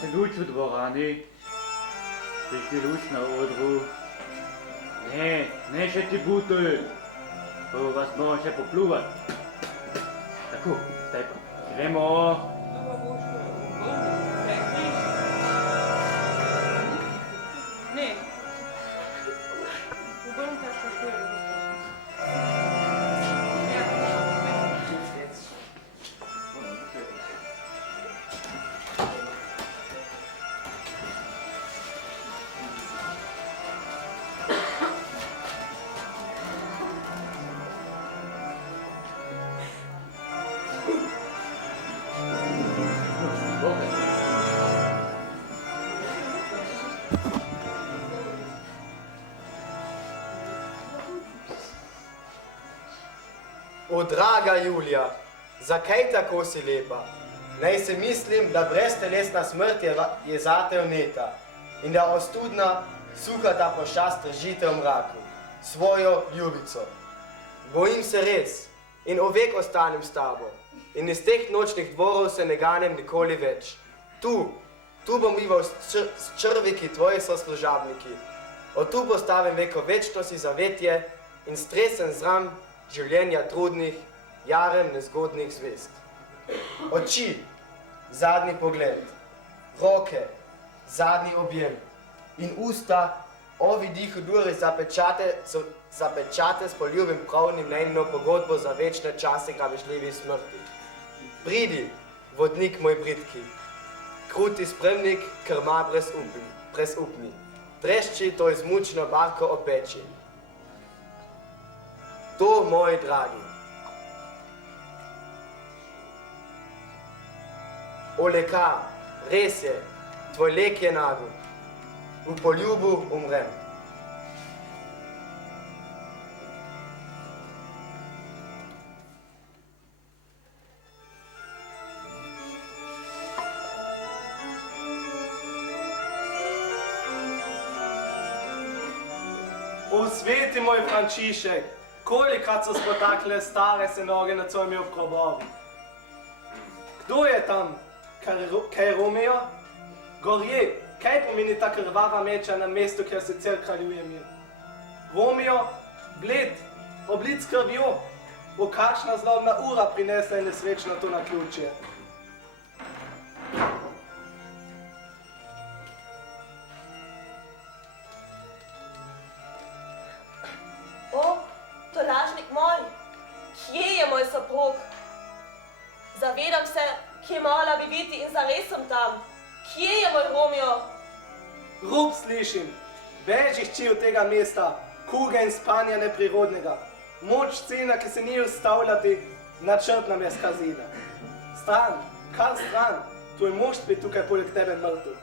se luč v dvorani. Prišli luč na odru. Ne še ti butelj. Bo vas moramo še popluvat. Tako, zdaj pa. Gremo. Ne. Obrnite še še. O, draga Julija, zakaj tako si lepa? Naj se mislim, da breztelesna smrt je zate vneta in da ostudna, suha ta pošast držite v mraku, svojo ljubico. Bojim se res in ovek ostanem s tabo in iz teh nočnih dvorov se ne ganem nikoli več. Tu bom bival s črviki tvoji soslužabniki. Od tu postavim veko večnosti zavetje in stresen zram življenja trudnih, jarem nezgodnih zvest. Oči, zadnji pogled, roke, zadnji objem in usta, o vidihu duri zapečate s poljubim pravnim najno pogodbo za večne čase grabežljivi smrti. Pridi, vodnik moj bridki, kruti spremnik krma brezupni, trešči to izmučeno barko opeči. To, moji dragi. Oleka, res je, tvoj lek je nagel. V poljubu umrem. O, sveti moj Frančišek, kolikrat so spotakle stare se noge nad svojimi obkrobovi. Kdo je tam? Kaj Romeo? Gorje, kaj pomeni ta krvava meča na mestu, kjer se cel kraljuje mir? Romeo, bled, oblit s krvjo, bo kakšna zlobna ura prinesla in nesrečno to naključje. Tolažnik moj, kje je moj soprog? Zavedam se, kje morala bi biti in zares sem tam. Kje je moj Romeo? Rup slišim, beži hči od tega mesta, kuge in spanja neprirodnega. Moč cena, ki se ni ustavljati, načrt nam je skazila. Stran, kar stran, tvoj mož spet tukaj poleg tebe mrtev.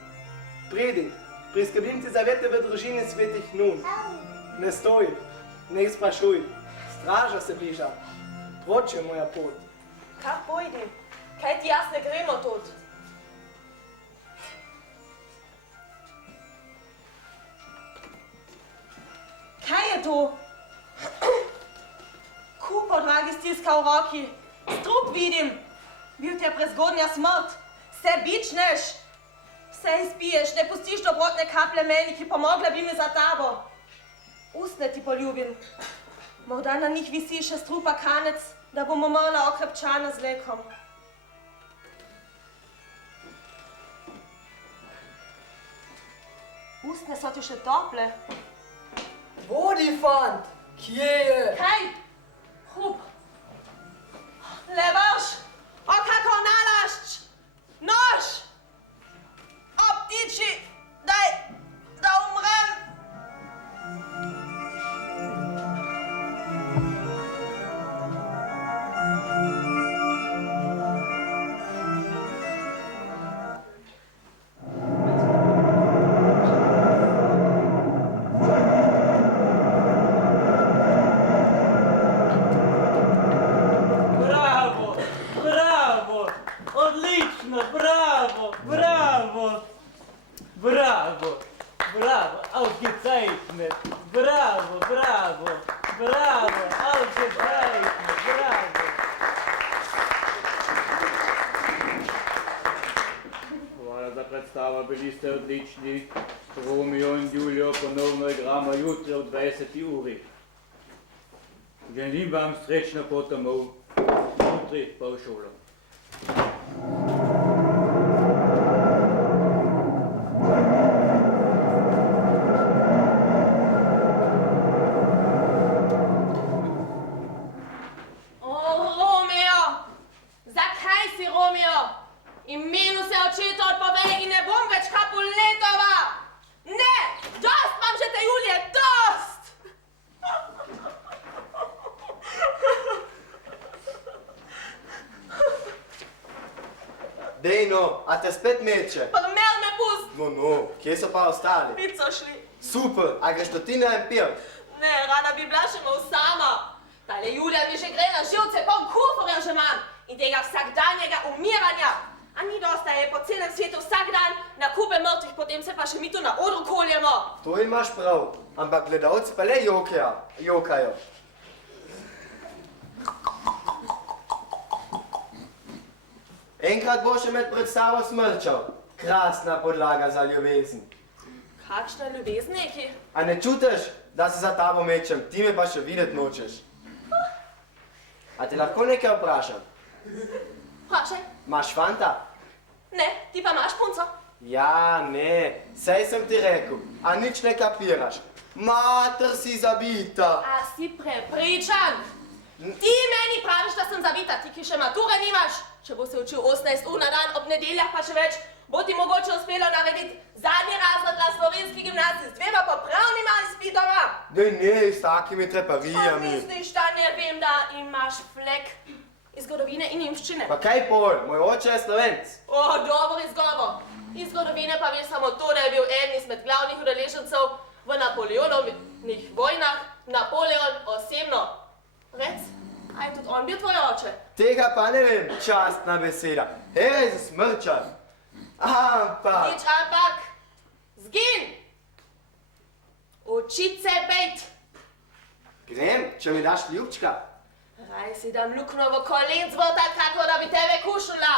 Pridi, priskrbim ti zavete v družini svetih nun. Ne stoj, ne sprašuj. Straža se bliža. Proč je moja pot? Kar pojdi, kaj ti jaz ne gremo tod? Kaj je to? Kupo, dragi, stiska v roki. Strup vidim. Bil ti je prezgodnja smrt. Se bičneš. Vse izpiješ, ne pustiš dobrotne kaplje meni, ki pomogla bi mi za tabo. Ustne ti poljubim. Morda na njih visi še strupa kanec, da bomo morala okrepčana z lekom. Ustne so ti še tople. Vodi, fant, kje je? Kaj? Hup. Levaš, o kako nalašč. Nož. Obtiči, daj, da umrem. bili ste odlični. Romeo in Julio ponovno igramo jutri ob 20. uri. Želim vam srečno pot domov. Jutri pa v šolo. Imenu se očeta odpovej in ne bom več Capuletova! Ne! Dost mam že te Julije, dost! Dej no, a te spet meče? Pa mel me pust! No, kje so pa ostali? Spet so šli. Super, a greš to ti na en piv? Ne, rada bi bila še mal sama. Tale Julija mi že gre na živce, poln kuforja že mam. In tega vsakdanjega umiranja. A ni dosta je po celem svetu vsak dan na kupe mrtvih, potem se pa še mi tu na odru koljemo. To imaš prav, ampak gledalci pa le jokajo. Enkrat boš še med predstavo smrčal. Krasna podlaga za ljubezen. Kakšna ljubezen neki? A ne čutiš, da se za tabo mečem, ti me pa še videti nočeš. A te lahko nekaj vprašam? Vprašaj. Imaš fanta? Ne, ti pa imaš punco? Ja, ne, sej sem ti rekel, a nič ne kapiraš. Mater si zabita. A si prepričan? Ti meni praviš, da sem zabita, ti ki še mature nimaš. Če bo se učil 18 ur na dan, ob nedeljah pa še več, bo ti mogoče uspelo narediti zadnji razred na slovenski gimnaziji z 2 popravnima izpitoma. Dej ne, s takimi Pa treparijami. misliš, da ne vem, da imaš flek iz zgodovine in nemščine? Pa kaj pol, moj oče je Slovenc. O, dober izgovor. Iz zgodovine pa veš samo to, da je bil eden izmed glavnih udeležencev v Napoleonovih vojnah, Napoleon osebno. Rec, a je tudi on bil tvoj oče? Tega pa ne vem, častna beseda. Hej, za smrčan. Ampak, Nič ampak, zgin! Učit se bejt. grem, če mi daš ljubčka. Raj si dam lukno v kolen zvotat, kako da bi tebe kušala.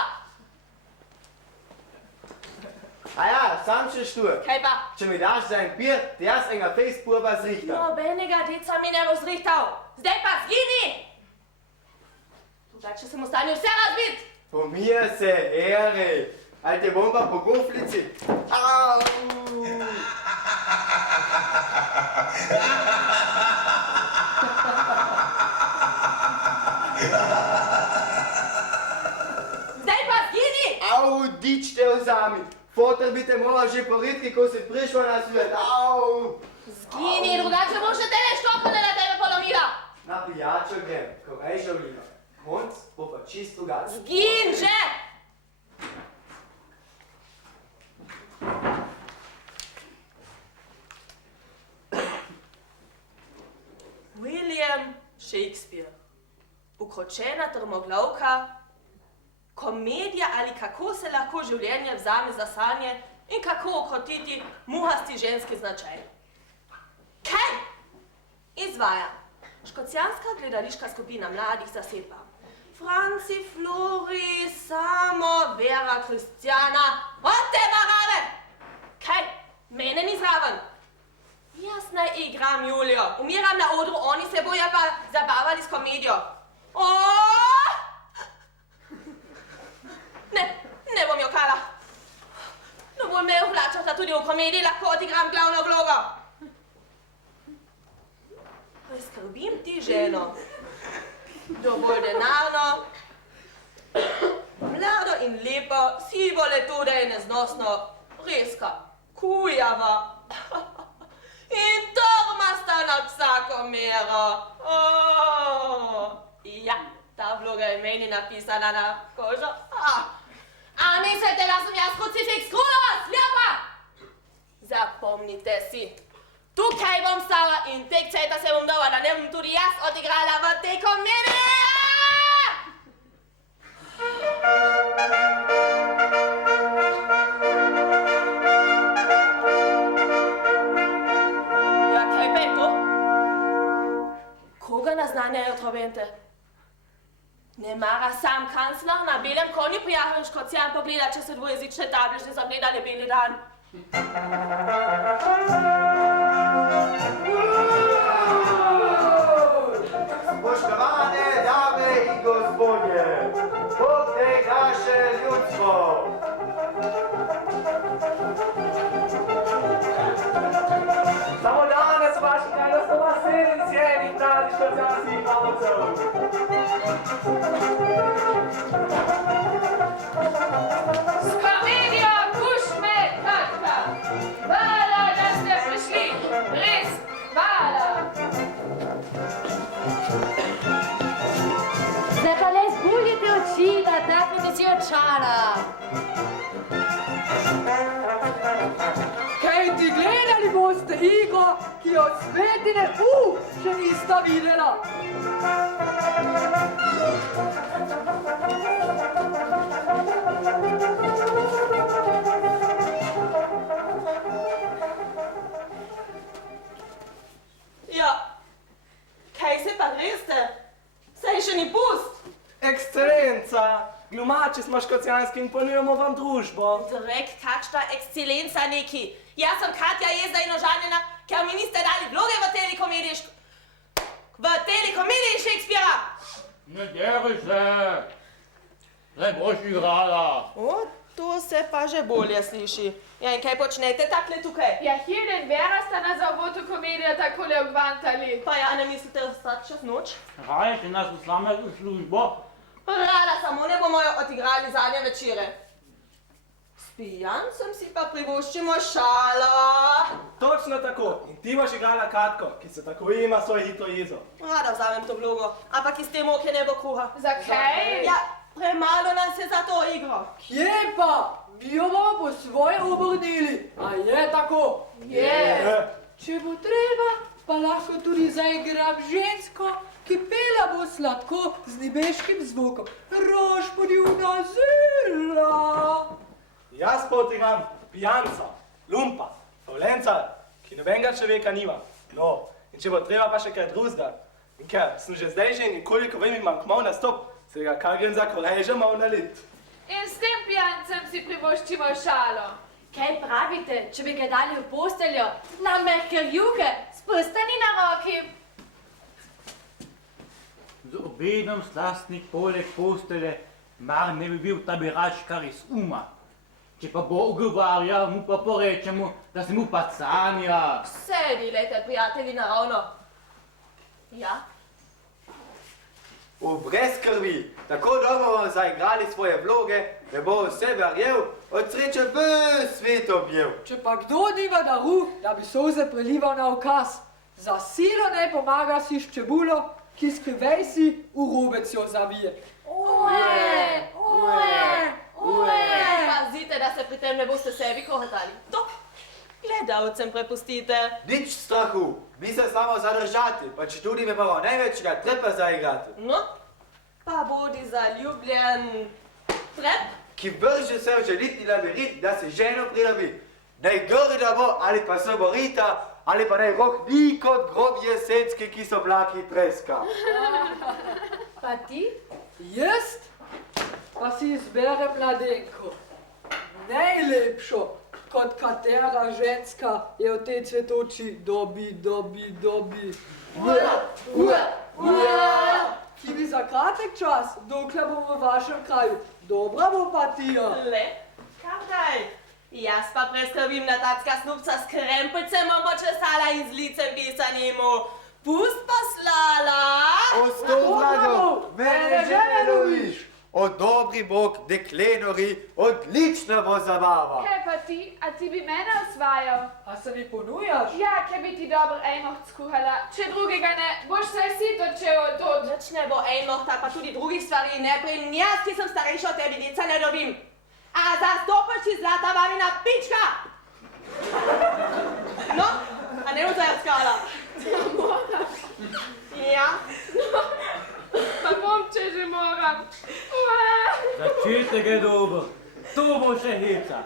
A ja, sam še štur. Kaj pa? Če mi daš za en pir, ti jaz enega fejspurba zrihtam. Nobenega deca mi ne bo zrihtal. Zdaj pa zgini! Drugače sem v stanju vse razbit. Pomije se, Eri. Ali te bom pa po goflici? Au! Zdaj pa zgini! Au, dič te vzami. Fotor bi te moral že poritki, ko si prišla na svet. Au! Zgini, drugače bom še tebe štopane na tebe polomila. Na pijačo grem, ko veš žavlino. Konc bo pa čisto gas. Zgin že! William Shakespeare. Ukročena trmoglavka, komedija ali kako se lahko življenje vzame za sanje in kako ukrotiti muhasti ženski značaj. Kaj? Izvaja škocijanska gledališka skupina mladih zasedba. Franci, Flori, Samo, Vera, Kristjana, od te barave! Kaj? Mene ni zraven. Jaz ne igram Julijo. Umiram na odru, oni se bojo pa zabavali s komedijo. Ne bom jokala. No bom me vplačal, da tudi v komediji lahko odigram glavno vlogo. Preskrbim ti ženo. Dovolj denarno, mlado in lepo, sivo letude in neznosno, reska, kujava. In trmasta nad vsako mero. Ja, ta vloga je meni napisana na kožo. A mislite, da sem jaz krucifiks Krulova, sljapa? Zapomnite si, tukaj bom stala in tek cajta se bom dala, da ne bom tudi jaz odigrala v tej komediji. Ja, kaj pa je to? Koga naznanjajo trobente? Ne mara sam kancler na belem konju prijahal škocijan pogleda, če so dvojezične tablične zagledale beli dan. Spoštovane dame in gospodje, poglej naše ljudstvo. Samo danes vaši kaj nas doma sredin cijenih mladih škocijanskih malcev. S komedijo Kušme Katka. Hvala, da ste prišli. Res, hvala. Zdaj pa le zbuljite oči, da taknete si očala. Kaj ti gledali boste igro, ki od svetine še nista videla? Ja, kaj se pa greste? Saj še ni pust. Ekscelenca, glumači smo škocijanski in ponujemo vam družbo. Drek, kakšna ekscelenca neki. Jaz sem Katja jezda in ožaljena, ker mi niste dali vloge v telekomediji Šekspira. Ne deri se. Zdaj boš igrala. O, to se pa že bolje sliši. Ja, in kaj počnete takle tukaj? Ja, Hilde in Vera sta na zavodu komedijo takole ogvantali. Pa ja, ne mislite ostati čez noč? Raješ nas poslame v službo. Rada samo ne bomo jo odigrali zadnje večere. S pijancem si pa privoščimo šalo. Točno tako. In ti boš igrala Katko, ki se tako ima svoj hitro jezo. Rada vzamem to vlogo, ampak iz te moke ne bo kuha. Zakaj? Ja, premalo nas je za to igro. Kje pa? Vi jo bomo po svoje obrnili, a je tako? Je. Če bo treba, pa lahko tudi zaigram žensko, ki pela bo sladko z nebeškim zvokom. Rož podivna zela. Jaz pa odigram pijanca, lumpa, faulenca, ki nobenega človeka nima. No, in če bo treba pa še kaj drugega. In ker sem že zdaj že in koliko vem imam kmav nastop, se ga kar grem za korejža mal nalit. In s tem pijancem si privoščimo šalo. Kaj pravite, če bi ga dali v posteljo na mehke juhe s prstani na roki? Z obedom slastnik poleg postelje, mar ne bi bil tabirač kar iz uma. Če pa bo ugovarjal, mu pa porečemo, da se mu pa canja. Sedi, lete, prijatelji, naravno. Ja? Brez krvi, tako dobro bomo zaigrali svoje vloge, da bo vse verjel, od sreče ves svet objel. Če pa kdo nima daru, da bi solze prelival na ukaz, za silo ne pomaga si s čebulo, ki skrivej si v robec jo zavije. Pazite, da se pri tem ne boste sebi kohotali. To gledalcem prepustite. Nič strahu, mi se samo zadržati, pa če tudi me bomo največkrat treba zaigrati. No, pa bodi zaljubljen trep. Ki vrže se v želitni labirint, da se ženo prilabi. Naj grda bo, ali pa se borita, ali pa naj rok ni kot grob jesenski, ki so blaki treska. Pa ti? Jaz pa si izberem mladenko. Najlepšo, kot katera ženska je v tej cvetoči dobi. Ki bi za kratek čas, dokler bom v vašem kraju. Dobra bo patija. Le, kam daj? Jaz pa preskrbim na tacka snupca s krempelcem, bo česala in z licem pisanjemu. Pust pa slala. Vlado, mene že ne loviš. Dobri Bog, deklenori, odlična bo zabava. Kaj pa ti? A ti bi mene osvajal? A se mi ponujaš? Ja, kaj bi ti dobro ejmoht skuhala. Če drugega ne, boš se sito odšel od tod. Nič ne bo ejmohta, pa tudi drugih stvari ne prim. Jaz, ki sem starejša od tebi, deca ne dobim. A zastopaš si zlata babina pička? No, a ne bo zdaj skala. Ja? Pa bom, če že moram. Začetek je dober, to bo še heca.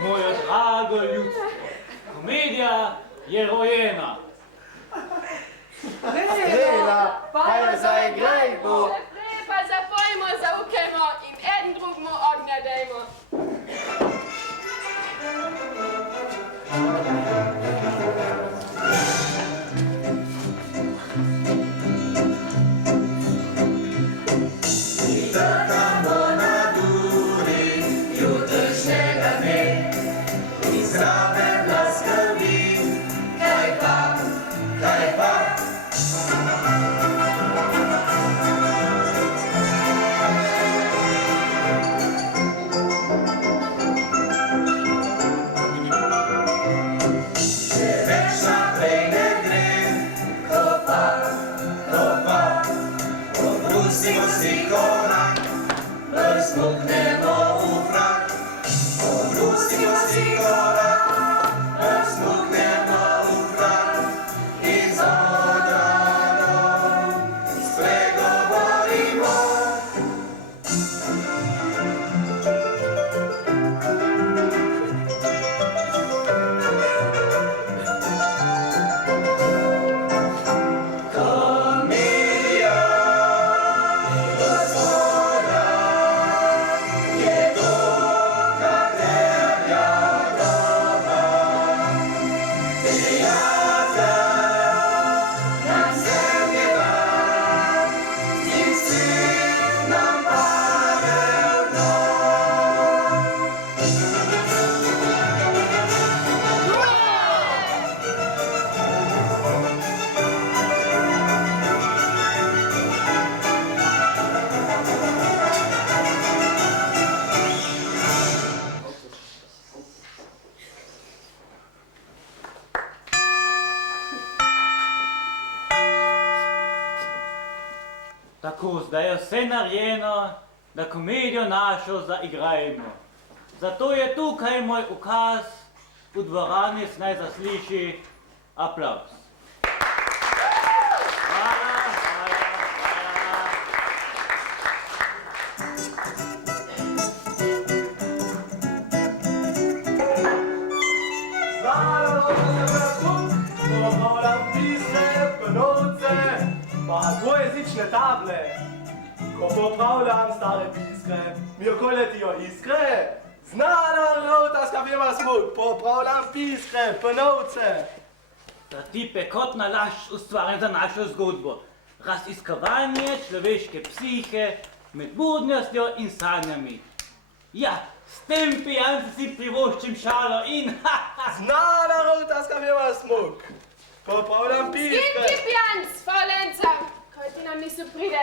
Moja drago ljudstvo, komedija je rojena. Strela, pa jo zaigraj bo. Še prej pa za Tako, zdaj je vse narejeno, da komedijo našo zaigrajmo. Zato je tukaj moj ukaz, v dvorani naj zasliši aplavz. Hvala, hvala, hvala. Pa dvojezične table, ko popravljam stare piskre, mi okoletijo iskre. Znana rotarska firma Smuk, popravljam piskre, ponovce. Ta tip je kot nalašč ustvarjen za našo zgodbo. Raziskovanje človeške psihe med budnostjo in sanjami. Ja, s tem pijanci si privoščim šalo in Znana rotarska firma Smuk, popravljam piskre. Skimki pijanc, faulenca, kaj ti na misel pride?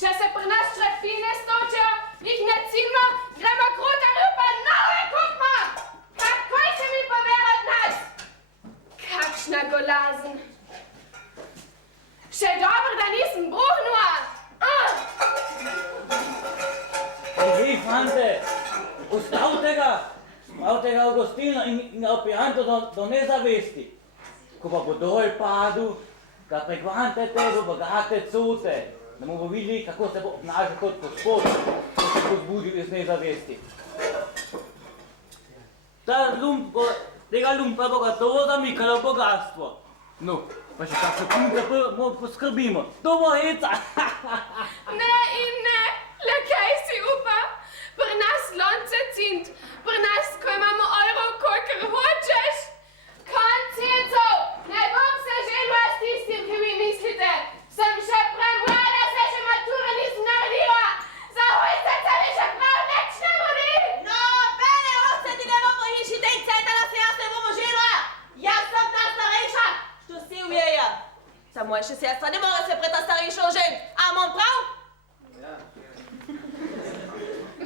Če se pri nas črepine stočijo, jih ne cimo, gremo krutarju pa nove kupmo! Kakoj se mi pobera od nas? Kakšna golazen. Še dobro, da nisem bruhnula. Hej, fante, ustavite ga v gostilno in ga opijante do nezavesti. Ko pa bo dol padel, ga pregvantete do bogate cute, da mu bo videli, kako se bo obnašal kot gospod, ko se bo zbudil iz nezavesti. Tega lumpa bo gotovo zamikalo bogatstvo. No, pa še kakšno punke poskrbimo. To bo heca! Ne in ne, le kaj si upa? Pri nas lonce cint, pri nas, ko imamo euro, kolikor hočeš. Konc jecov, ne bom se ženila s tistim, ki vi mislite. Sem še premlada, se še matura nisem naredila. Za hojsece mi še prav neč ne mori. No, bene, ovce ti ne bomo hiši tej ceta, da se jaz ne bomo žila. Jaz sem ta starejša, što si umjeja. Za moja še sestra ne more se pre ta starejša ožen. A imam prav? Ja.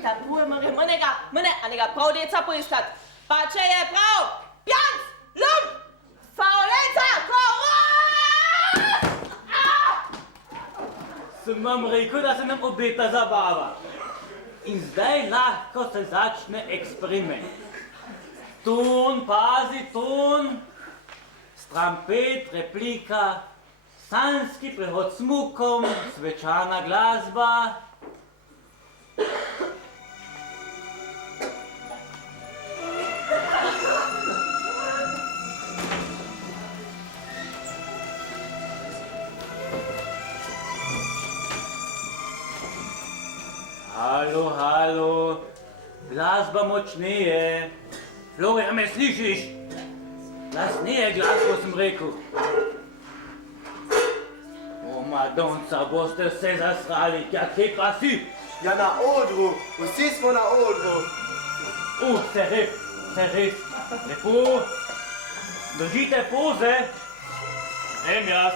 Tako je mene, a njega prav deca poiskat. Pa če je prav, pjanc, lump, faulenca, Sem vam rekel, da se nam obeta zabava. In zdaj lahko se začne eksperiment. Ton, pazi, ton, strampet, replika, sanski prehod s smukom, svečana glasba. Halo, glasba močneje. Florian, me slišiš? Glasneje glasbo sem rekel. O, madonca, boste vse zasrali, kje pa si? Ja, na odru, vsi smo na odru. Se res. Lepo. Držite poze. Jaz.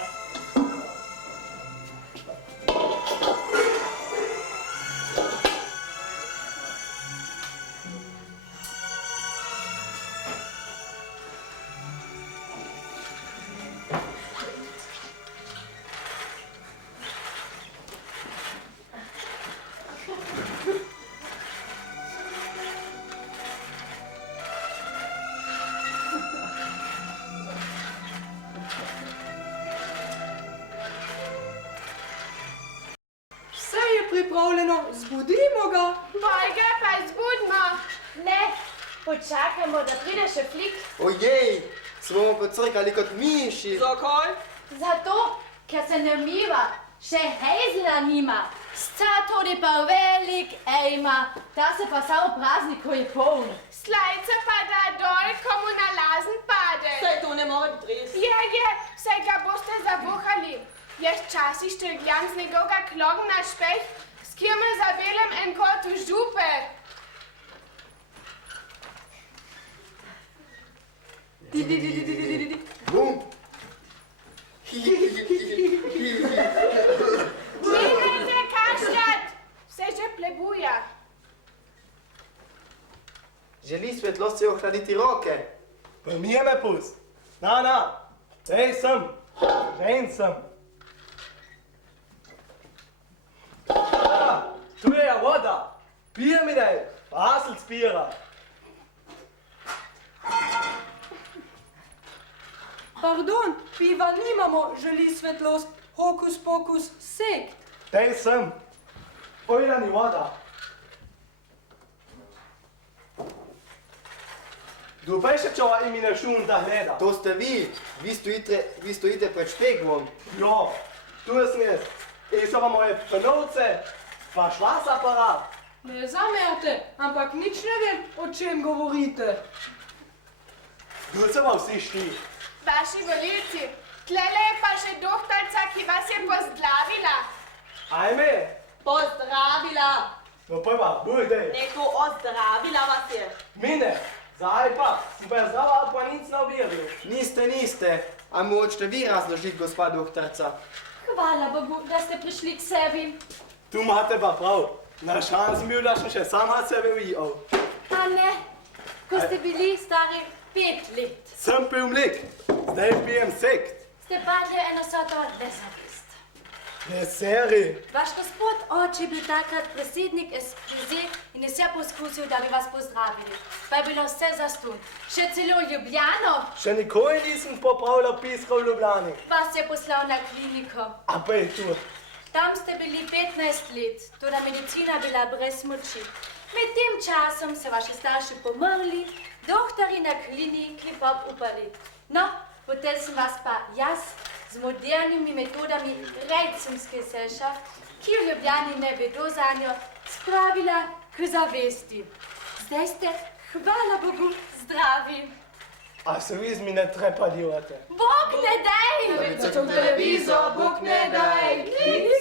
Vse je pripravljeno, zbudimo ga. Bojga, pa zbudimo. Ne, počakajmo, da pride še flik. Ojej, se bomo pocrkali kot miši. Zakaj? Zato, ker se ne umiva, še hejzla nima. Statori pa velik ejma, ta se pa samo prazni, ko je poln. Slajca pa da dol, komu na lazen pade. Saj to ne more biti res. Je, saj ga boste zabuhali. Je včasih štrgljan z njegovega klogna špeh, s kjer me zabelem en kot v župe. Bum. Nehajte kašljat, vse že plebuja. Želi svetlost si ohladiti roke. Pomije me pust. Na, ej sem, žen sem. Tu je voda, pije mi daj, pasel spira. Pardon, piva nimamo, želi svetlost. Hokus pokus, sekt. Daj sem, ojla ni voda. Dupaj še čova imi na šum da gleda. To ste vi stojite pred špeglom. Jo, tu sem jaz. I so vam moje penovce, pa švas aparat. Ne zamerte, ampak nič ne vem, o čem govorite. Tu se vam vsi šli. Vaši volilci, tlele je pa še doktorica, ki vas je pozdravila. Ajme, Pozdravila. no pa, bujdej. Neko ozdravila vas je. Mine, zdaj pa, si pa je zdrava, pa nic ne objavil. Niste, a mu hočete vi razložiti, gospa doktorica? Hvala Bogu, da ste prišli k sebi. Tu imate pa prav. Na šans sem bil, da sem še sama sebe ujel. A ne, ko ste bili stari 5 let, Sem pil mlek, zdaj pijem sekt. ste padli eno soto nezavest. Ne seri. Vaš gospod oče je bil takrat predsednik SPZ in je vse poskusil, da bi vas pozdravili. Pa je bilo vse zastonj. Še celo Ljubljano Še nikoli nisem popravljal piska v Ljubljani. vas je poslal na kliniko. A pa je tu. Tam ste bili 15 let, toda medicina bila brez moči. Med tem časom so vaši starši pomrli, doktori na kliniki pa upali. No, potem sem vas pa jaz z modernimi metodami rejcemske seša, ki v Ljubljani ne vedo zanjo, spravila k zavesti. Zdaj ste, hvala Bogu, zdravi. A se vi z mi ne trepadivate. Bog ne daj! Televizor, Bog ne daj.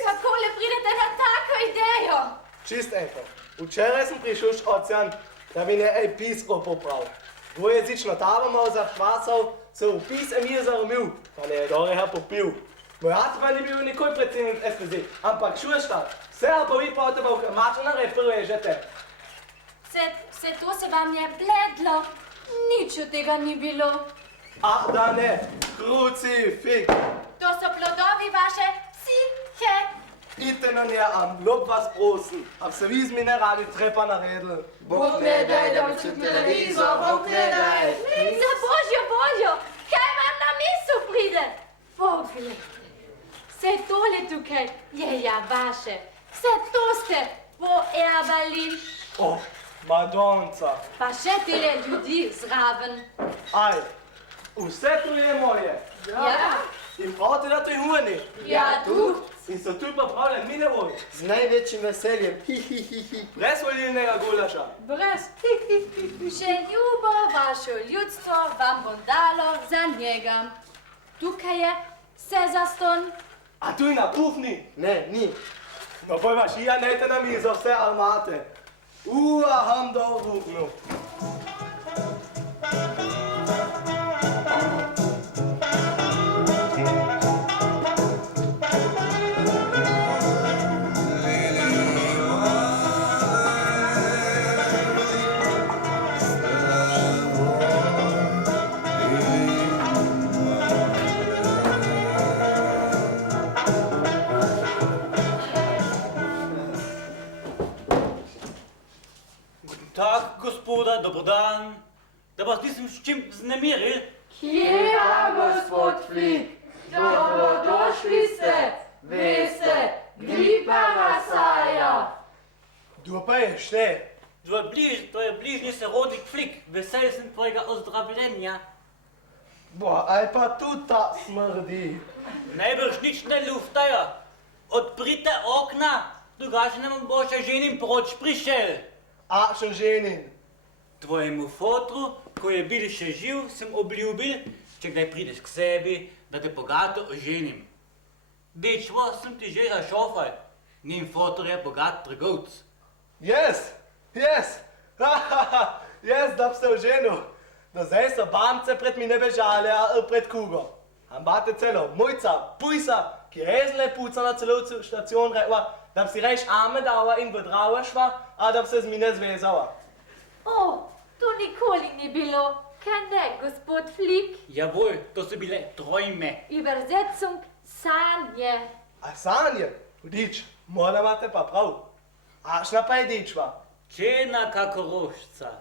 Kako le pridete na tako idejo? Čist enkrat. Včeraj sem prišel š ocean, da mi ne ej pisko popravil. Dvojezično tavo malo zašvasal, se v pis Emil zaromil, pa ne je dorega popil. Moj ati pa ni bil nikoli predsednik SPZ, ampak šurštat. Vse pa vi pa v krmačo na reprve že te. Vse to se vam je bledlo. Nič od tega ni bilo. Ah, da ne, krucifik. To so plodovi vaše psihe. Idite na nje, ljub vas prosim, a se vi z mi ne radi trepa naredili. Bog ne daj, da bi se televizor, Bog ne daj. Za božjo voljo, kaj vam na misel pride? Poglejte, vse tole tukaj je ja vaše. Vse to ste poerbali. Oh, Madonca. Pa še tele ljudi zraven. Aj, vse tu je moje. Ja, In pravite, da to je huni. ja, tu. In so tu pa pravile minevoji. Z največjim veseljem. Brez volilnega gulaša. Brez. Še ljubo vaše ljudstvo vam bom dalo za njega. Tukaj je vse zastonj. A tu je na kufni. Ne, ni. No pojmaš, ja nete na mizo vse armate. Ham dol vuknu. Tak, gospoda, dober dan. Da vas nisem s čim znemiril. Kjera, gospod Flik? Dobrodošli ste, veste, gripa nasaja. Du pa je šle. Tvoj bližnji sorodnik Flik, vesel sem tvojega ozdravljenja. Aj pa tudi ta smrdi. Najbrž nič ne luftajo. Odprite okna, drugače ne bom bo še ženim proč prišel. A še ženin. Tvojemu fotru, ko je bil še živ, sem obljubil, če kdaj prideš k sebi, da te bogato oženim. Dečvo sem ti že zašofal, njen fotr je bogat trgovc. Yes, da bi se oženil. No zdaj so bamce pred mine bežale, a pred kugo. Ambate celo mojca, pujsa, ki je zle puca na celovcu štacion rekla, da bi si rejš ame dala in vodrava šva, a da bi se z mine zvezala. O, to nikoli ni bilo. Kaj ne, gospod Flik? Jawohl, to so bile Träume. Übersetzung sanje. A sanje? Dič, mora imate pa prav. Ašna pa je dičva. Čena kako rožca,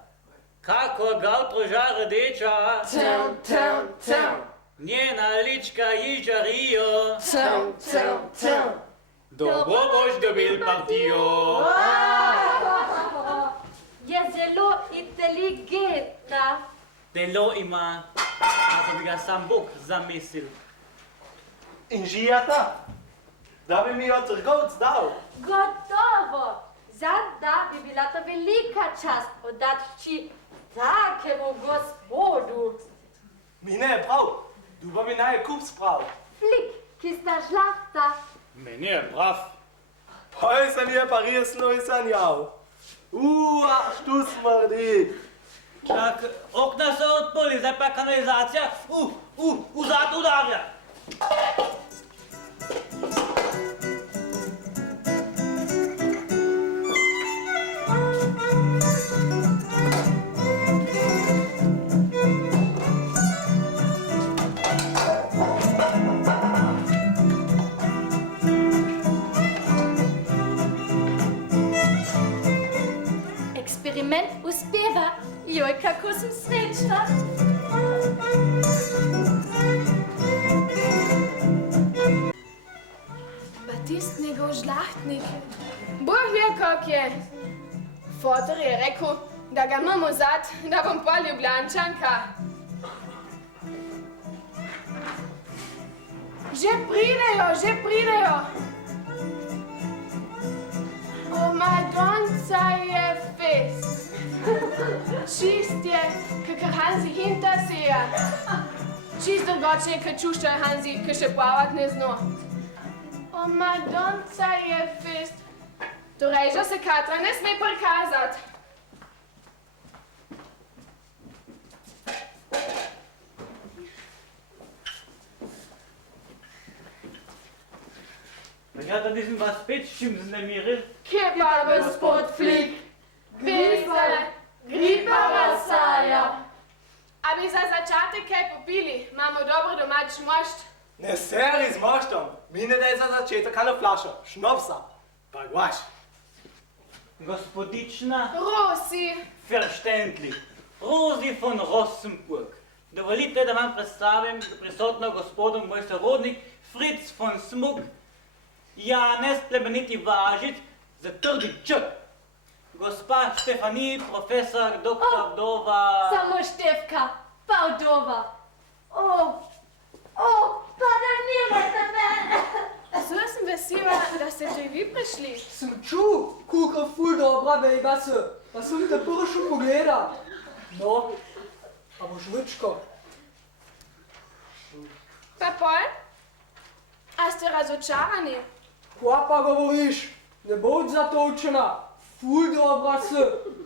kako gautro žare deča, njena lička jižarijo, dobro boš dobil partijo. Je zelo inteligentna. Telo ima, kako bi ga sam Bog zamislil. In žijata, da bi mi jo trgovc dal. Gotovo. Zada bi bila to velika čast oddati hči takemu gospodu. Mi ne je prav, du pa mi naj kup sprav. Flik, ki sta žlahta. Meni je prav. Poj se mi je pa resno izsanjal. Tu smrdi. Tak, okna so odprli, zdaj pa kanalizacija, vzad udarja. Eksperiment uspeva. Joj, kako sem srečna. Batist njegov žlahtnik. Bog ve, kak je. Fotor je rekel, da ga imam vzad, da bom pa Ljubljančanka. Že pridejo. O, Madonca je fest. Čist je, kakor Hanzi hinterseja. Čist drugačen je, kot čušča Hanzi, ki še plavat ne zna. O, Madonca je fest. Torej, že se Katra ne sme prikazati. Ja, da nisem vas spet s čim znemiril. Kje pa, gospod Flik? Gripa nasaja. A bi za začetek kaj popili? Imamo dobro domač mošt. Ne seri z moštom. Mi ne daj za začetek eno flašo, šnopsa. Pa gvaš. Gospodična Rosi. Verständlich, Rosi von Rossenburg. Dovolite, da vam predstavim prisotno gospodu moj sorodnik Fritz von Smuk, Janez plemeniti Važic za trdi Č. Gospa Štefani, profesor, doktor Vdova... Samo Štefka, pa Vdova. Pa da nirate me. Zelo sem vesela, da ste že vi prišli. Sem čul, koliko ful dobra bejba se. Pa sem te pršel pogleda. No, a boš vrčko? Pa pol? A ste razočarani? Kva pa govoriš? Ne bod zatočena, ful dobra si.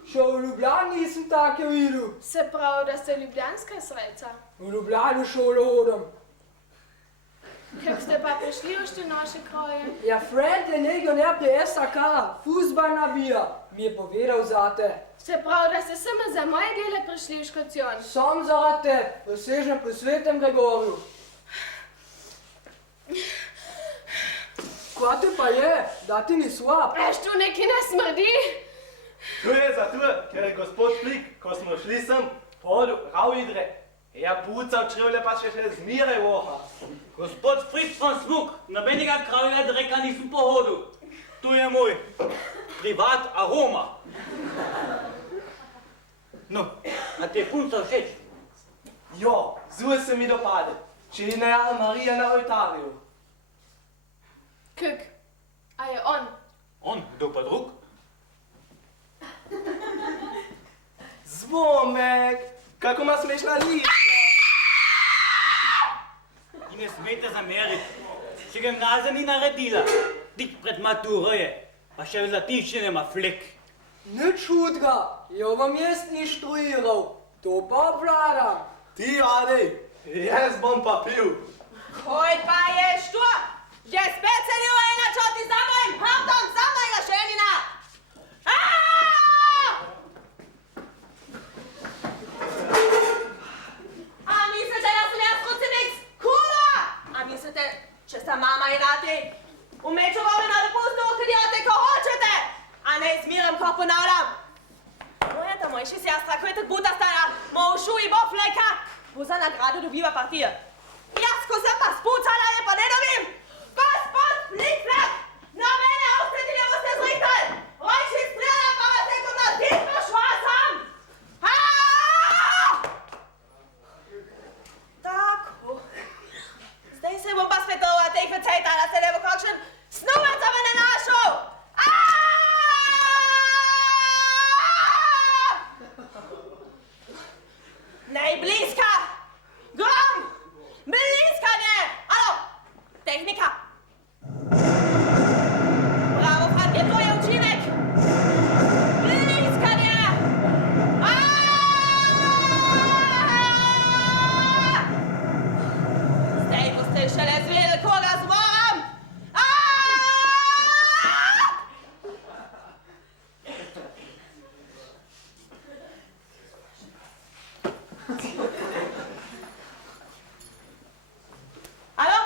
Še v Ljubljani nisem take videl. Se pravi, da ste ljubljanska srca. V Ljubljani šolo hodim. Kako ste pa prišli v te naše kraje? Ja, friend je legionär pri SAK, fuzbal nabija. Mi je povedal zate. Se pravi, da ste samo za moje dele prišli v Škocijon. Sam zaradi te, dosežem pri svetem Gregorju. Kva te pa je, da ti ni slab? Až tu nekaj ne smrdi? To je zato, ker je gospod Flik, ko smo šli sem, hodil ravidre. Ja, pucal črevlje pa še zmeraj voha. Gospod Fritz von Smuk, nobenega kravjega dreka nisem pohodil. Tu je moj privat aroma. No, a ti je punca všeč? Jo, zelo se mi dopade. Če je ne Marija na oltarju. Kuk, a je on? On, kdo pa drug? Zvomek, kako ima smešna lička. Ti ne smete zameriti. Če gimnazija ni naredila, tik pred maturo je, pa še v latinščini ima flek. Nič hudga, jo vam jaz inštruiral, to pa obvladam. Ti, Adej, jaz bom pa pil. Koj pa je što? Že spet se ni ena čoti za mojim hrbtom, za mojega ženina! A mislite, da sem jaz krucifix? Kula! A mislite, če sta mama in ati umečovali na dopustu, kadijate, ko hočete, a ne izmiram, ko ponavljam? Mojata mojši sestra, ko je tak buta stara, mošu i bo fleka, bo za nagrado dobiva partije. Jaz, ko sem pa spucala, je pa ne dobim! Gospod Flick-Flack, na mene ostredili boste zrihtali! Rojši strela pa vas je kot na ditko šla sam! Tako. Zdaj se bom pa spet dolga teh vecejta, da se ne bo kakšen snuvac za mene našel! Najbliska! Grom! Bliskanje! Alo! Tehnika! Bravo, Frank, to je učinek! Bliskanje! Zdaj boste šele zvedeli, koga zmoram! Alo?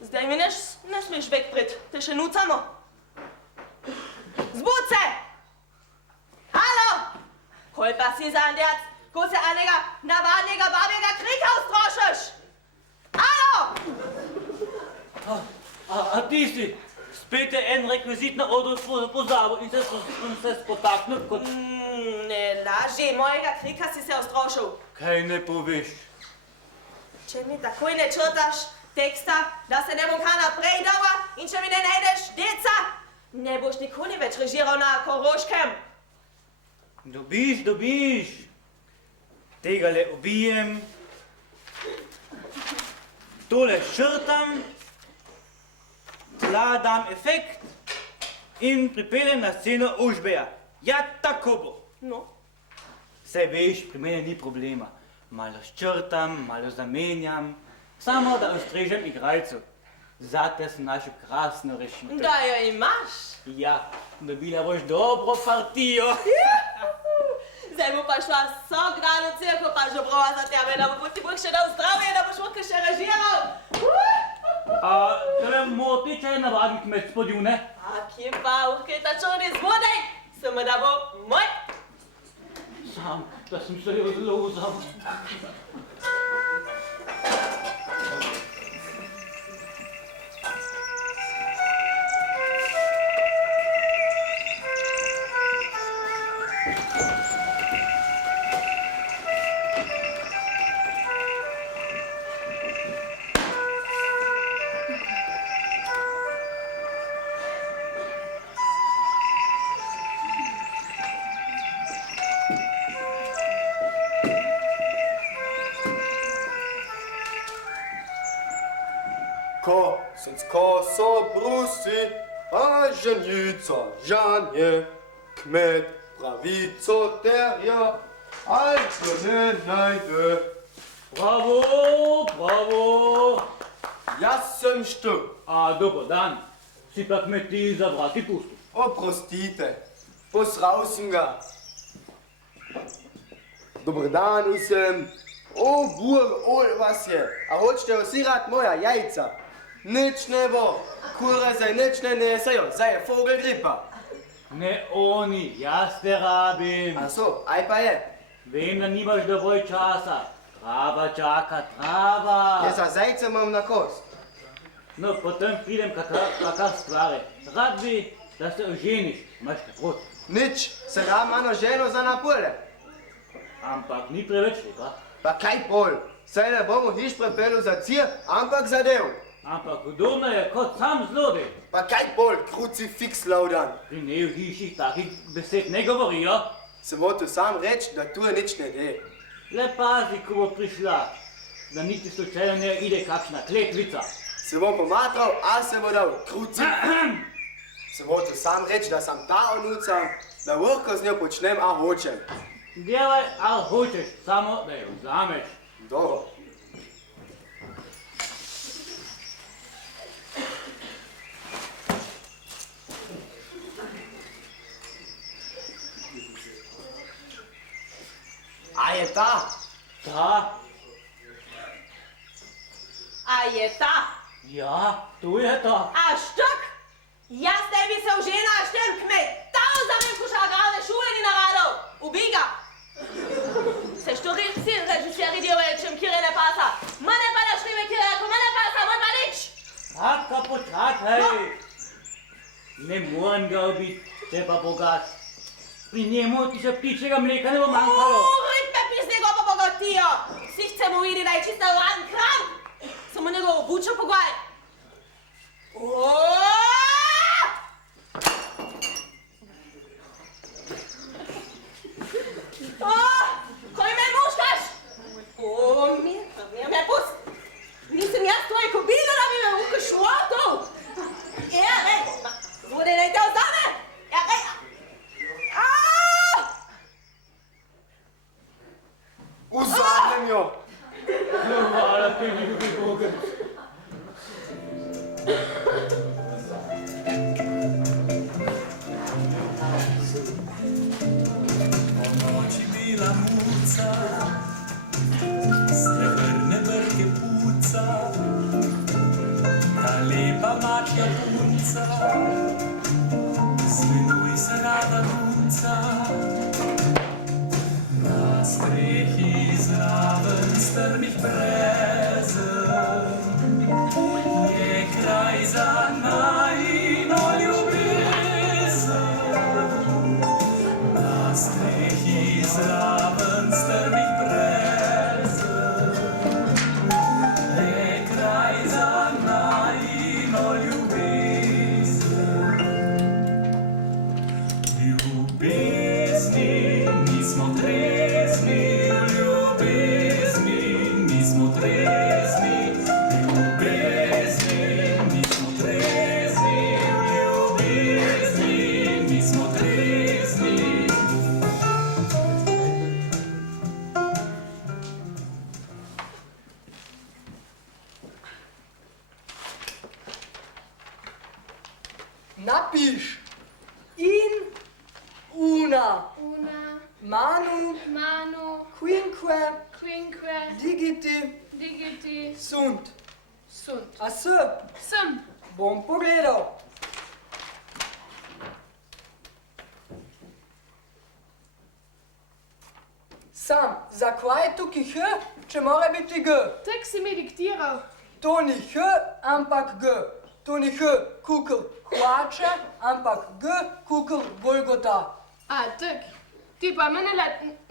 Zdaj mi ne smeš wegprit, te še nucamo. Zbud se! Alo? Koj pa si zandac, ko se anega navadnega babjega krika ustrošiš? Alo? A ti si? Spet je en rekvizit na odru pozabil in se spotaknil kot... Ne laži, mojega krika si se ustrošil. Kaj ne poveš? Če mi takoj ne črtaš teksta, da se ne bom kaj naprej dala in če mi ne najdeš deca, ne boš nikoli več režiral na Koroškem. Dobiš. Tegale ubijem. Tole šrtam. Tla dam efekt in pripeljem na sceno Užbeja. Ja, tako bo. No, Saj veš, pri mene ni problema. Malo ščrtam, malo zamenjam, samo da ustrežem igralcu. Zate sem našel krasno rešitev. da jo imaš. Ja, dobila boš dobro partijo. Zdaj bo pa šla vsak dan v cirko, pa žobrova za tebe, da bo ti Bog še dal zdravje, da boš lahko še režiral. A tebe moti, če je navadni kmet spodil, ne? A kje pa, kaj ta črni zvodaj, samo da bo moj. Sam, da sem se rozlozal. Ko so brusi, A ženico, žanje, kmet, pravico terja, alko ne najde. Bravo, bravo. Jaz sem štu. A dober dan. Si pa kmetij za vrati pustil. Oprostite, posral sem ga. Dober dan vsem. O, bur, ol vas je. A hočete osirat moja jajca? Nič ne bo. Kura zdaj nič ne nesejo, zdaj je fogel gripa. Ne oni, jaz te rabim. A so, aj pa je. Vem, da nimaš dovolj časa. Trava čaka, trava. Jaz za zajce imam na kost. No, potem pridem kakar stvari. Rad bi, da se oženiš. Imaš kaj proti. Nič, se dam eno ženo za napole. Ampak ni preveč lepa. Pa kaj pol? Saj ne bomo hiš prepelu za cir, ampak za del. Ampak udobno je kot sam zlodej. Pa kaj pol, krucifiks laudan. Pri njej v hiših takih besed ne govorijo. Sem hotel sam reč, da tu je nič ne de. Le pazi, ko bo prišla, da niti slučajno ne ide kakšna kletvica. Se bom pomatral, a se bo dal krucifik. Sem hotel sam reč, da sem ta onuca, da lahko z njo počnem, a hočem. Delaj, ali hočeš, samo da jo vzameš. Dobro. A je ta? Ta? A je ta? Ja, tu je ta. A štok? Jaz ne bi se oženila, a štem kmet. Ta vzamem kuša agrarne šule ni naradil. Ubij ga. Se štorim sin režiseri djevečem, kire ne pasa. Mene pa da šrive, kire ako mene pasa, moj pa nič. Taka počakaj. Ne moram ga ubiti, če pa bogat. Pri njemu ti se ptičjega mleka ne bo manjkalo. Rytme pisnego pobogotijo. Vsi chcemo videti, da je čisto van kram. Samo njegovo bučo pogoj. Koji me muškaš? Mir me pust. Nisem jaz tvoj kobila, da bi me uko šlotil. Rej, vode ne te ostane. Rej. Vzamem jo. Hvala ti, ljubi Boga. Ponoči bila muca, srebrne brke puca, ta lepa mačja punca, smenuj se rada punca. Na strehi zraven strmih brezen je kraj za najino ljubezen. Na strehi zraven strmih brezen je kraj za najino ljubezen. Ljubezni nismo trezni, v ljubezni nismo trezni, ljubezni nismo trezni, v ljubezni nismo trezni. Napiš in una, Una, manu, manu, quinque, quinque, digiti, digiti, sunt. sunt. A s, Sem. bom pogledal. Sam, zakaj je tukaj h, če mora biti g? Tak si mi diktiral. To ni h, ampak g. To ni h, kukl hlače, ampak g, kukl Golgota. A, tak. Ti pa mene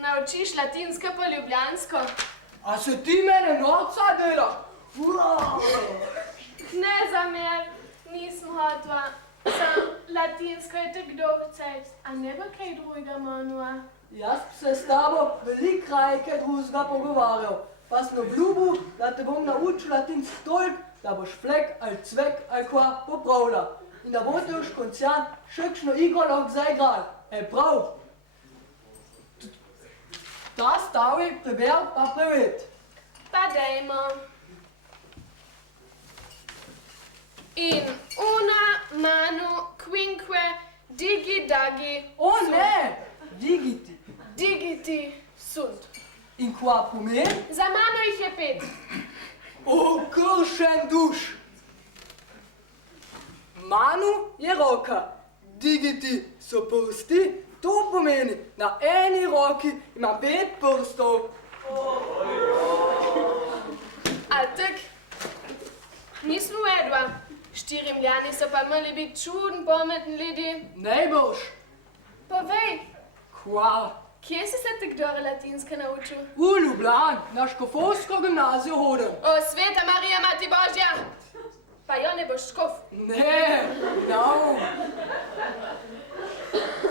naučiš latinsko pa ljubljansko. A se ti mene norca delaš? Ne zamer, nisem hotla. Sam latinsko je tak dolg cajt, a ne bo kaj drugega manua. Jaz bi se s tabo veliko raje kaj drugega pogovarjal. Pa sem obljubil, da te bom naučil latinsko toliko, da boš flek ali cvek ali kva popravila. in da boste už koncern šekšno igro lahko zaigrali. Prav. Ta stavi preber pa prevet. Pa dajmo. In una manu quinque digi dagi O ne, digiti. digiti sunt. In kva pomeni? Za mano jih je 5. O, kršen duš. Manu je roka, digiti so prsti, to pomeni, na eni roki ima 5 prstov. A tak, nismo vedva. 4 Rimljani so pa morali biti čuden, pametni ljudi. Ne boš. Povej, Kva? kje si se tako dobro latinske naučil? V Ljubljan, na škofovsko gimnazijo hodim. O, sveta Marija, mati Božja! Pa jo ne boš škof. Ne, no.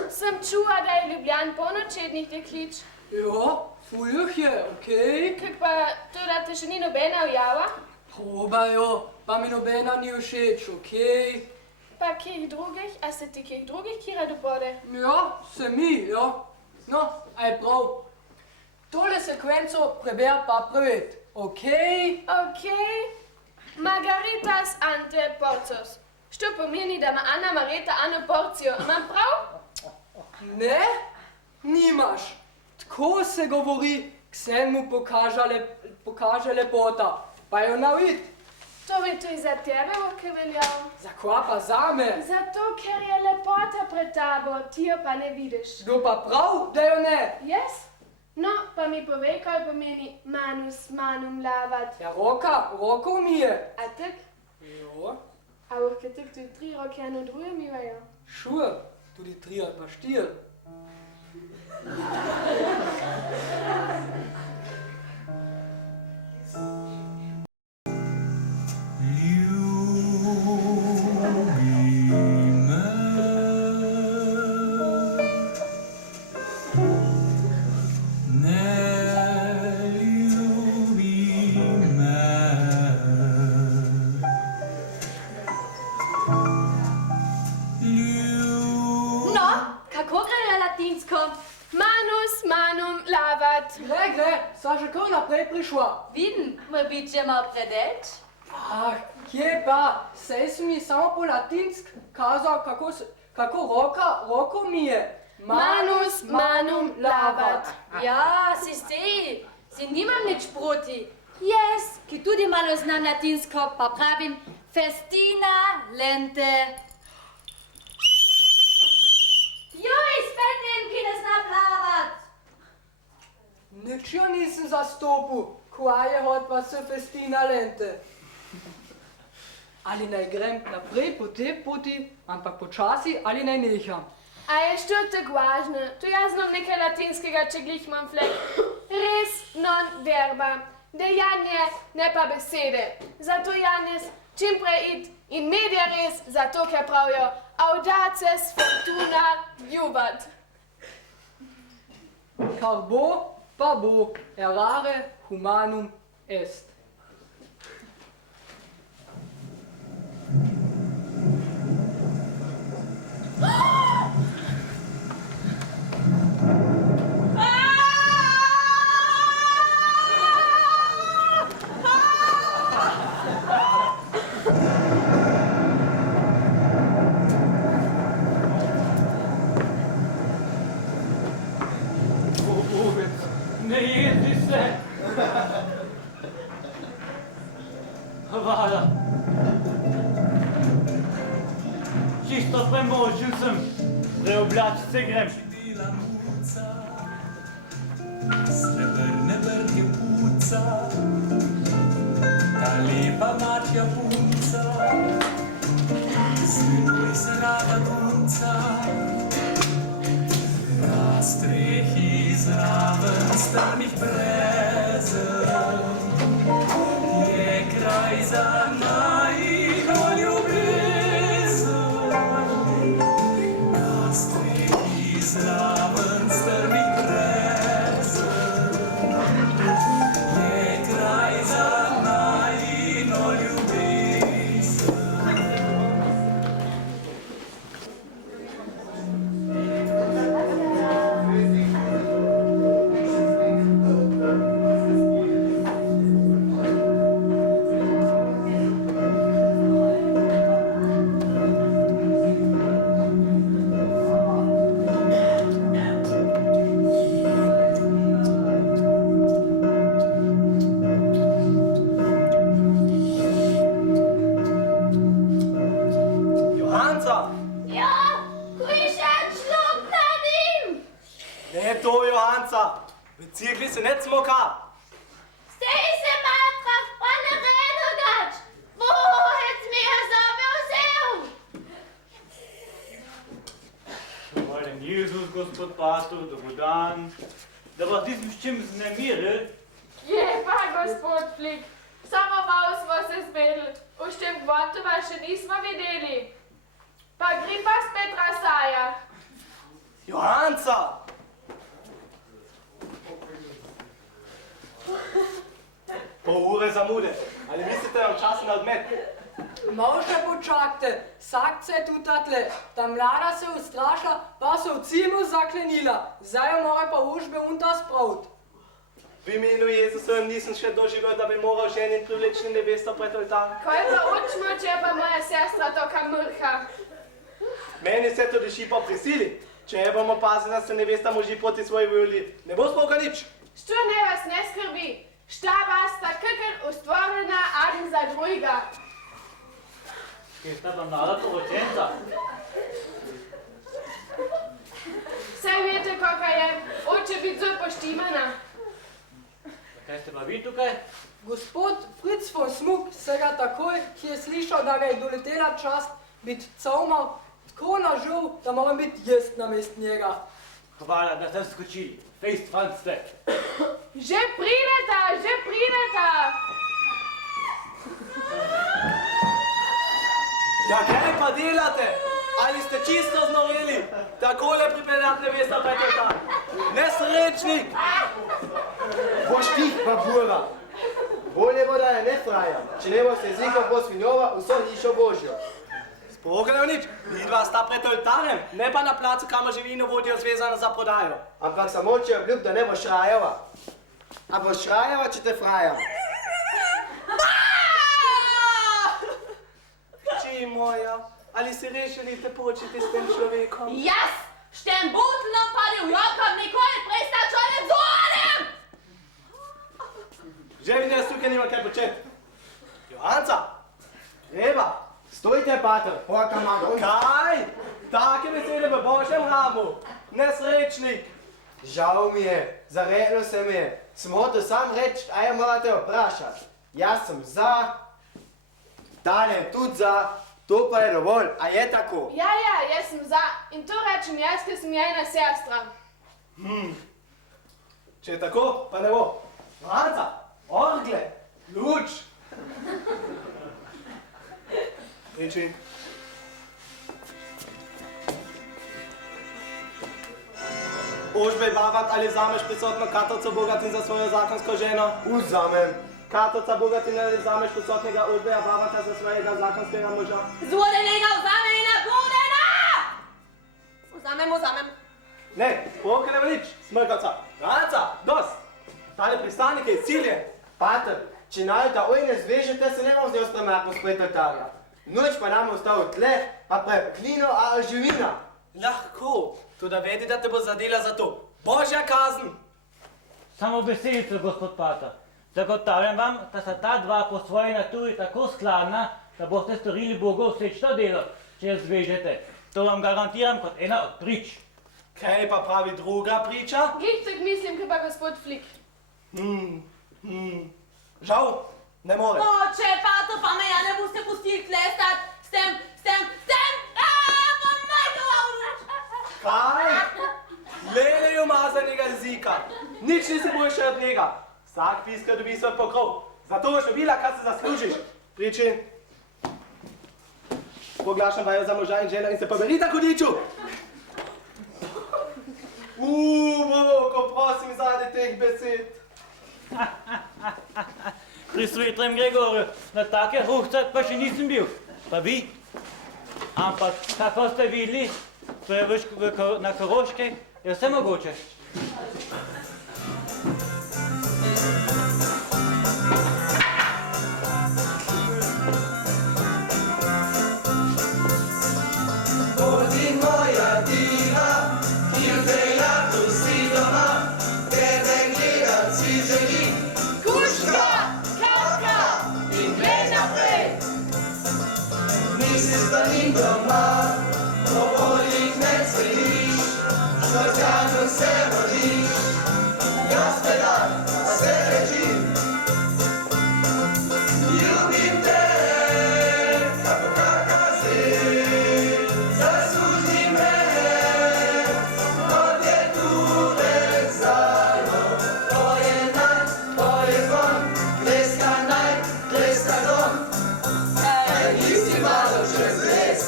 Sem čula, da je Ljubljan polnočednih deklič. Ja, ful jih je, okej. Kak pa to, da te še ni nobena ujava? Probajo, pa mi nobena ni všeč, okej. Pa kjeh drugih, a se ti kjeh drugih kira dopode? Ja, se mi, ja. No, a je prav. Tole sekvenco preber pa prevet, okej? Okej. Margaritas ante porcos. Što pomeni, da ima Ana Mareta eno porcijo. Imam prav? Ne, nimaš. Tako se govori, ksen mu pokaže lepota, pa jo navid. To bi tudi za tebe boke veljal. Za kva pa zame? Zato, ker je lepota pred tabo, ti jo pa ne vidiš. Kdo pa prav, da jo ne? Jaz? No, pa mi povej, kaj pomeni manus manum lavat. Ja, roko mi je. A tak? Jo, A lahko tak tudi 3 roke eno drugo mivajo? šur, tudi 3 ali pa 4. No, kako gre na latinsko? Manus manum lavat. Gre, sva že kar naprej prišla. Vidim, moj bit že mal predeč. Ah, kje pa? Sej si mi samo po latinsk kazal, kako roko mi je. Manus manum lavat. Ja, si nimam nič proti. Jaz, ki tudi malo znam latinsko, pa pravim festina lente. Joj, spet en, ki ne zna plavat. Nič jo nisem zastopil, kva je hodba s festina lente. Ali naj grem naprej po tej poti, ampak počasi, ali naj neham. A je što tako važno? To jaz znam nekaj latinskega, če glih imam flek. Res non verba. Dejanje, ne pa besede. Zato Janez, čim prej id in medija res, zato ker pravijo audaces fortuna juvat. Kar bo, pa bo, errare humanum est. Ne jezi se! Hvala. Čisto premožen sem. Preoblačit se grem. Srebrne brke puca, ta lepa matja punca, smenuj se rada punca, na strehi zraven strmih brezen, je kraj za najino ljubezen, na strehi zraven strmih brezen, je kraj za najino ljubezen. Eto, Johanca, v cirkvi se ne smoka. Stej se matra, pa ne redu dač. Vojec mi je zabil. Hvala Jezus, gospod pastor, dober dan. Da vas nisem s čim znemiril. Je pa, gospod Flik. Samo malo smo se zbedli. V čem Gvontova še nismo videli. Pa gripa spet rasaja. Johanca! Pol ure zamude. Ali mislite, da vam čas na odmet? Malo še počakajte, sakce je tu tatle. Ta mlada se ustraša, pa se v cimu zaklenila. Zdaj jo mora pa užbe unta spraviti. V imenu Jezusa nisem še doživel, da bi moral ženi privleči nevesto pred oltar. Kaj pa učmo, če pa moja sestra toka mrha? Meni se to duši po prisili. Če je bomo pazili, da se nevesta moži proti svoji volji, ne bo spoka nič. Što ne vas ne skrbi? Šta vas ta kakor ustvorena adem za drugega? Kaj sta pa mlada poročenca? Saj veste, kaka je, oče biti zelo poštimana. Kaj ste pa vi tukaj? Gospod Fritz von Smuk se ga takoj, ki je slišal, da ga je doletela čast biti cavmal, tako nažal, da moram biti jaz namest njega. Hvala, da ste skočili. Fejst fant ste. Že prideta, že prideta. Ja, kaj pa delate? Ali ste čisto znoreli? Takole pripeljati nevesta pred oltar. Nesrečnik! Boš ti, babura. Bolje bo, da je ne fraja, če ne bo se jezika posvinjova vso hišo Božjo. Spokojno nič, vidva sta pred oltarem, ne pa na placu, kamor živino vodijo zvezana za prodajo. Ampak samo če obljub, da ne boš rajeva. A boš rajeva, če te fraja. Či moja, ali si res želite početi s tem človekom? Jaz, štem butlo padil jokam, nikoli prej sta človek zorem! Že vidim, jaz tukaj nima kaj početi. Johanca, Eva, Stojte, pater, poka maga. kaj? Take besede v Božjem hramu. Nesrečnik. Žal mi je, zaredno se mi je. Smoto sam reč, a je morate vprašati. Jaz sem za, Tale tudi za, to pa je dovolj, a je tako? Ja, jaz sem za. In to rečem jaz, ker sem jajna sestra. Če je tako, pa ne bo. Johanca, orgle, luč. Reči. Ožbej babat, ali zameš prisotno Katovca Bogatin za svojo zakonsko ženo? Vzamem. Katovca Bogatin, ali zameš prisotnega Ožbeja Babata za svojega zakonskega moža? Zvodenega vzame in napudena! Vzamem. Ne, polke ne nič, smrkaca. Johanca, dost. Tale pristanik je izciljen. Pater, če naj da oj ne zvežete, se ne bom zdaj sprematno spred oltarja. Noč pa nam ostal tle, pa preklino ali živina. Lahko, tudi vedi, da te bo zadela za to. Božja kazen. Samo besedico, gospod Pater. Zagotavljam vam, da sta ta dva po svoji naturi tako skladna, da boste storili Bogu vsečno delo, če jo zvežete. To vam garantiram kot ena od prič. Kaj pa pravi druga priča? Glih tak mislim, kot pa gospod Flik. Žal, ne more. Oče, pater, pa me ja ne boste pustili klestat s tem, Kaj? Lele umazanega jezika. Nič nisi boljše od njega. Vsak piska dobi svoj pokrov. Zato boš dobila, kar se zaslužiš. Priči. Poglašam vaju za moža in ženo in se poberita hudiču. Boko, prosim, zadi teh besed. Pri svetlem Gregorju, na take hohcah pa še nisem bil. Pa vi? Ampak, kako ste videli, na Koroškej je vse mogoče. Bodi moja diva, ki v teatru si doma, tebe gledat si želim. Kuška, kaška in glej naprej. Misliš, da nim doma, po poljih ne cvetiš, Rojano se rodiš, jaz pedal, se režim. Ljubim te, kako kakaze, zasluži me, od je tu vezalo. To je naj, to je zvon, kleska naj, kleska dom. Kaj nisi malo čez les?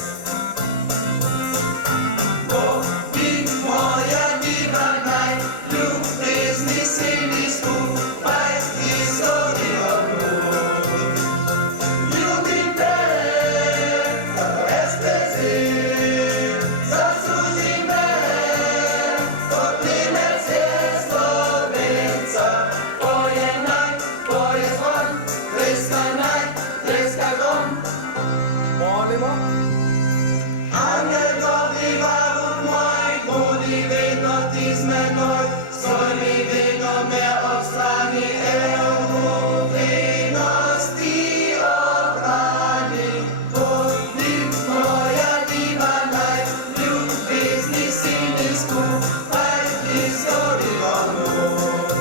Ti moja diva naj, ljubezni si mi skupaj izgorijo noč. Ljubim te, kako estezi, zasluži me, kot plinec je Slovenca. To je naj, to je zvon, treska naj, treska dom. Molimo. Angel dobri varuh moj, budi vedno ti z menoj, stoj mi vedno me obstrani, evo vrednost ti ohrani. Bodi moja diva naj, ljubezni si mi skupaj izgorijo noč.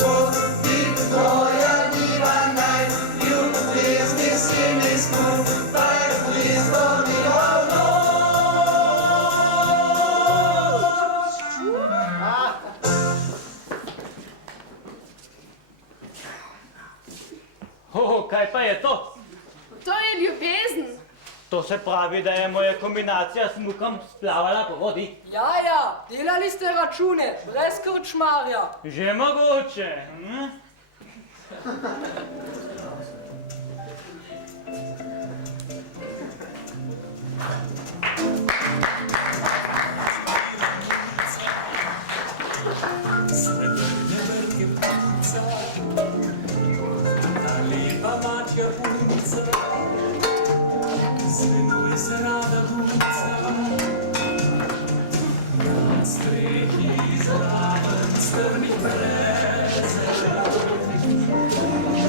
Bodi moja diva naj, ljubezni si mi skupaj izgorijo noč. Kaj pa je to? To je ljubezen. To se pravi, da je moja kombinacija s mukom splavala po vodi. Ja, delali ste račune, brez krčmarja. Že mogoče. Hm? Srebrne vrke punca, ta lepa matja punca, zvenuje se rada punca. Na strehi zraven strmih brezel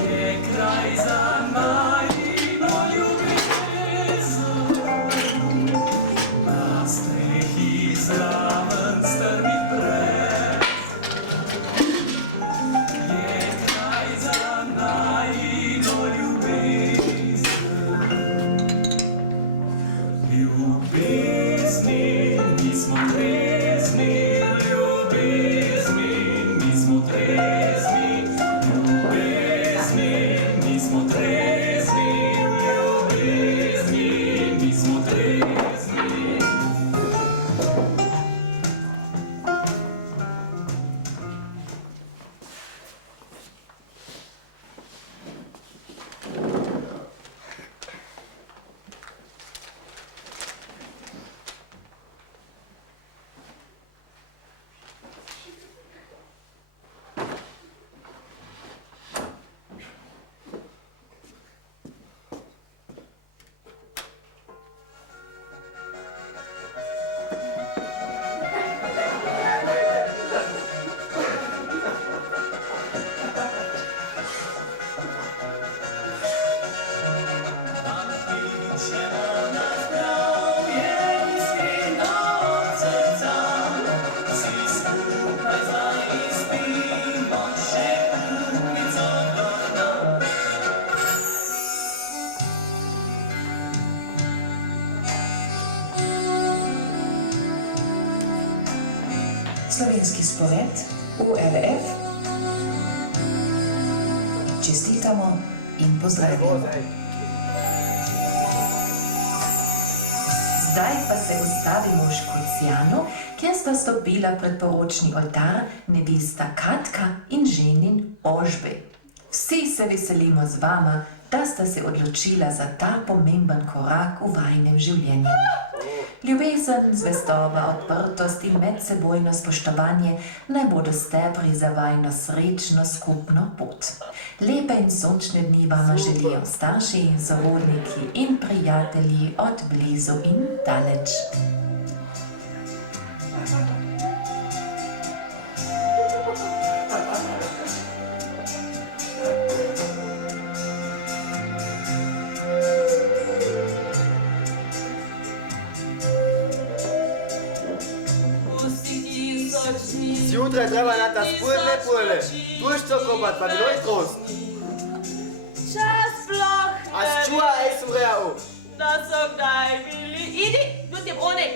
je kraj za najino ljubezen. Na strehi zraven strmih brezel je kraj za najino ljubezen. Ljubezni, mi smo trezni, ljubezni, mi smo trezni, ljubezni, mi smo trezni, ljubezni, mi smo trezni. Slovenski spored, ORF. Čestitamo in pozdravljamo. Zdaj pa se ustavimo v Škocjanu, kjer sta stopila pred poročni oltar nevesta Katka in ženin Ožbej. Vsi se veselimo z vama, da sta se odločila za ta pomemben korak v vajinem življenju. Ljubezen, zvestoba, odprtost in medsebojno spoštovanje naj bodo stebri za vajino srečno skupno pot. Lepe in sončne dni vama želijo starši in sorodniki in prijatelji od blizu in daleč. Zjutraj treba na ta spodne pole. Tuž co kopat, pa gnoj trost. Čas sploh. A zčuva ej sem real. Da so kdaj bili. Idi, tu ti bronik.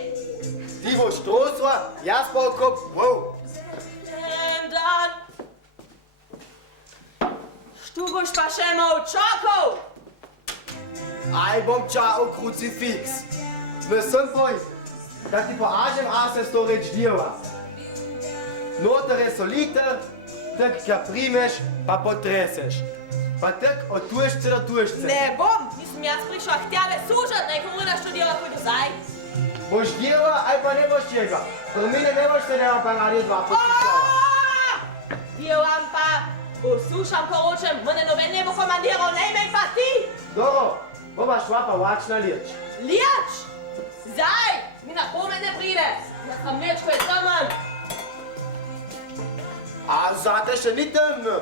Ti boš trosla, jaz pa okop, wow. En dan. Tu boš pa še mal čakal. Aj bom čakal krucifiks. No sem tvoj, da ti po ažem ase sto reč djeva. Noter je soliter, tak ga primeš, pa potreseš. Pa tak od tužce do tužce. Ne bom, nisem jaz prišla k tebe služat, naj komuna študira kot zdaj. Boš djeva, aj pa ne boš čega. Pro mene ne boš se nema pa radio 2 poslušala. Djevam pa, poslušam, ko ročem, mene noben ne bo komandiral, najmej pa ti. Dobro, bova šla pa vač na lič. Lijač! Zdaj, mi na pome ne pride. Na kamnečko je temen. A zate še ni temno.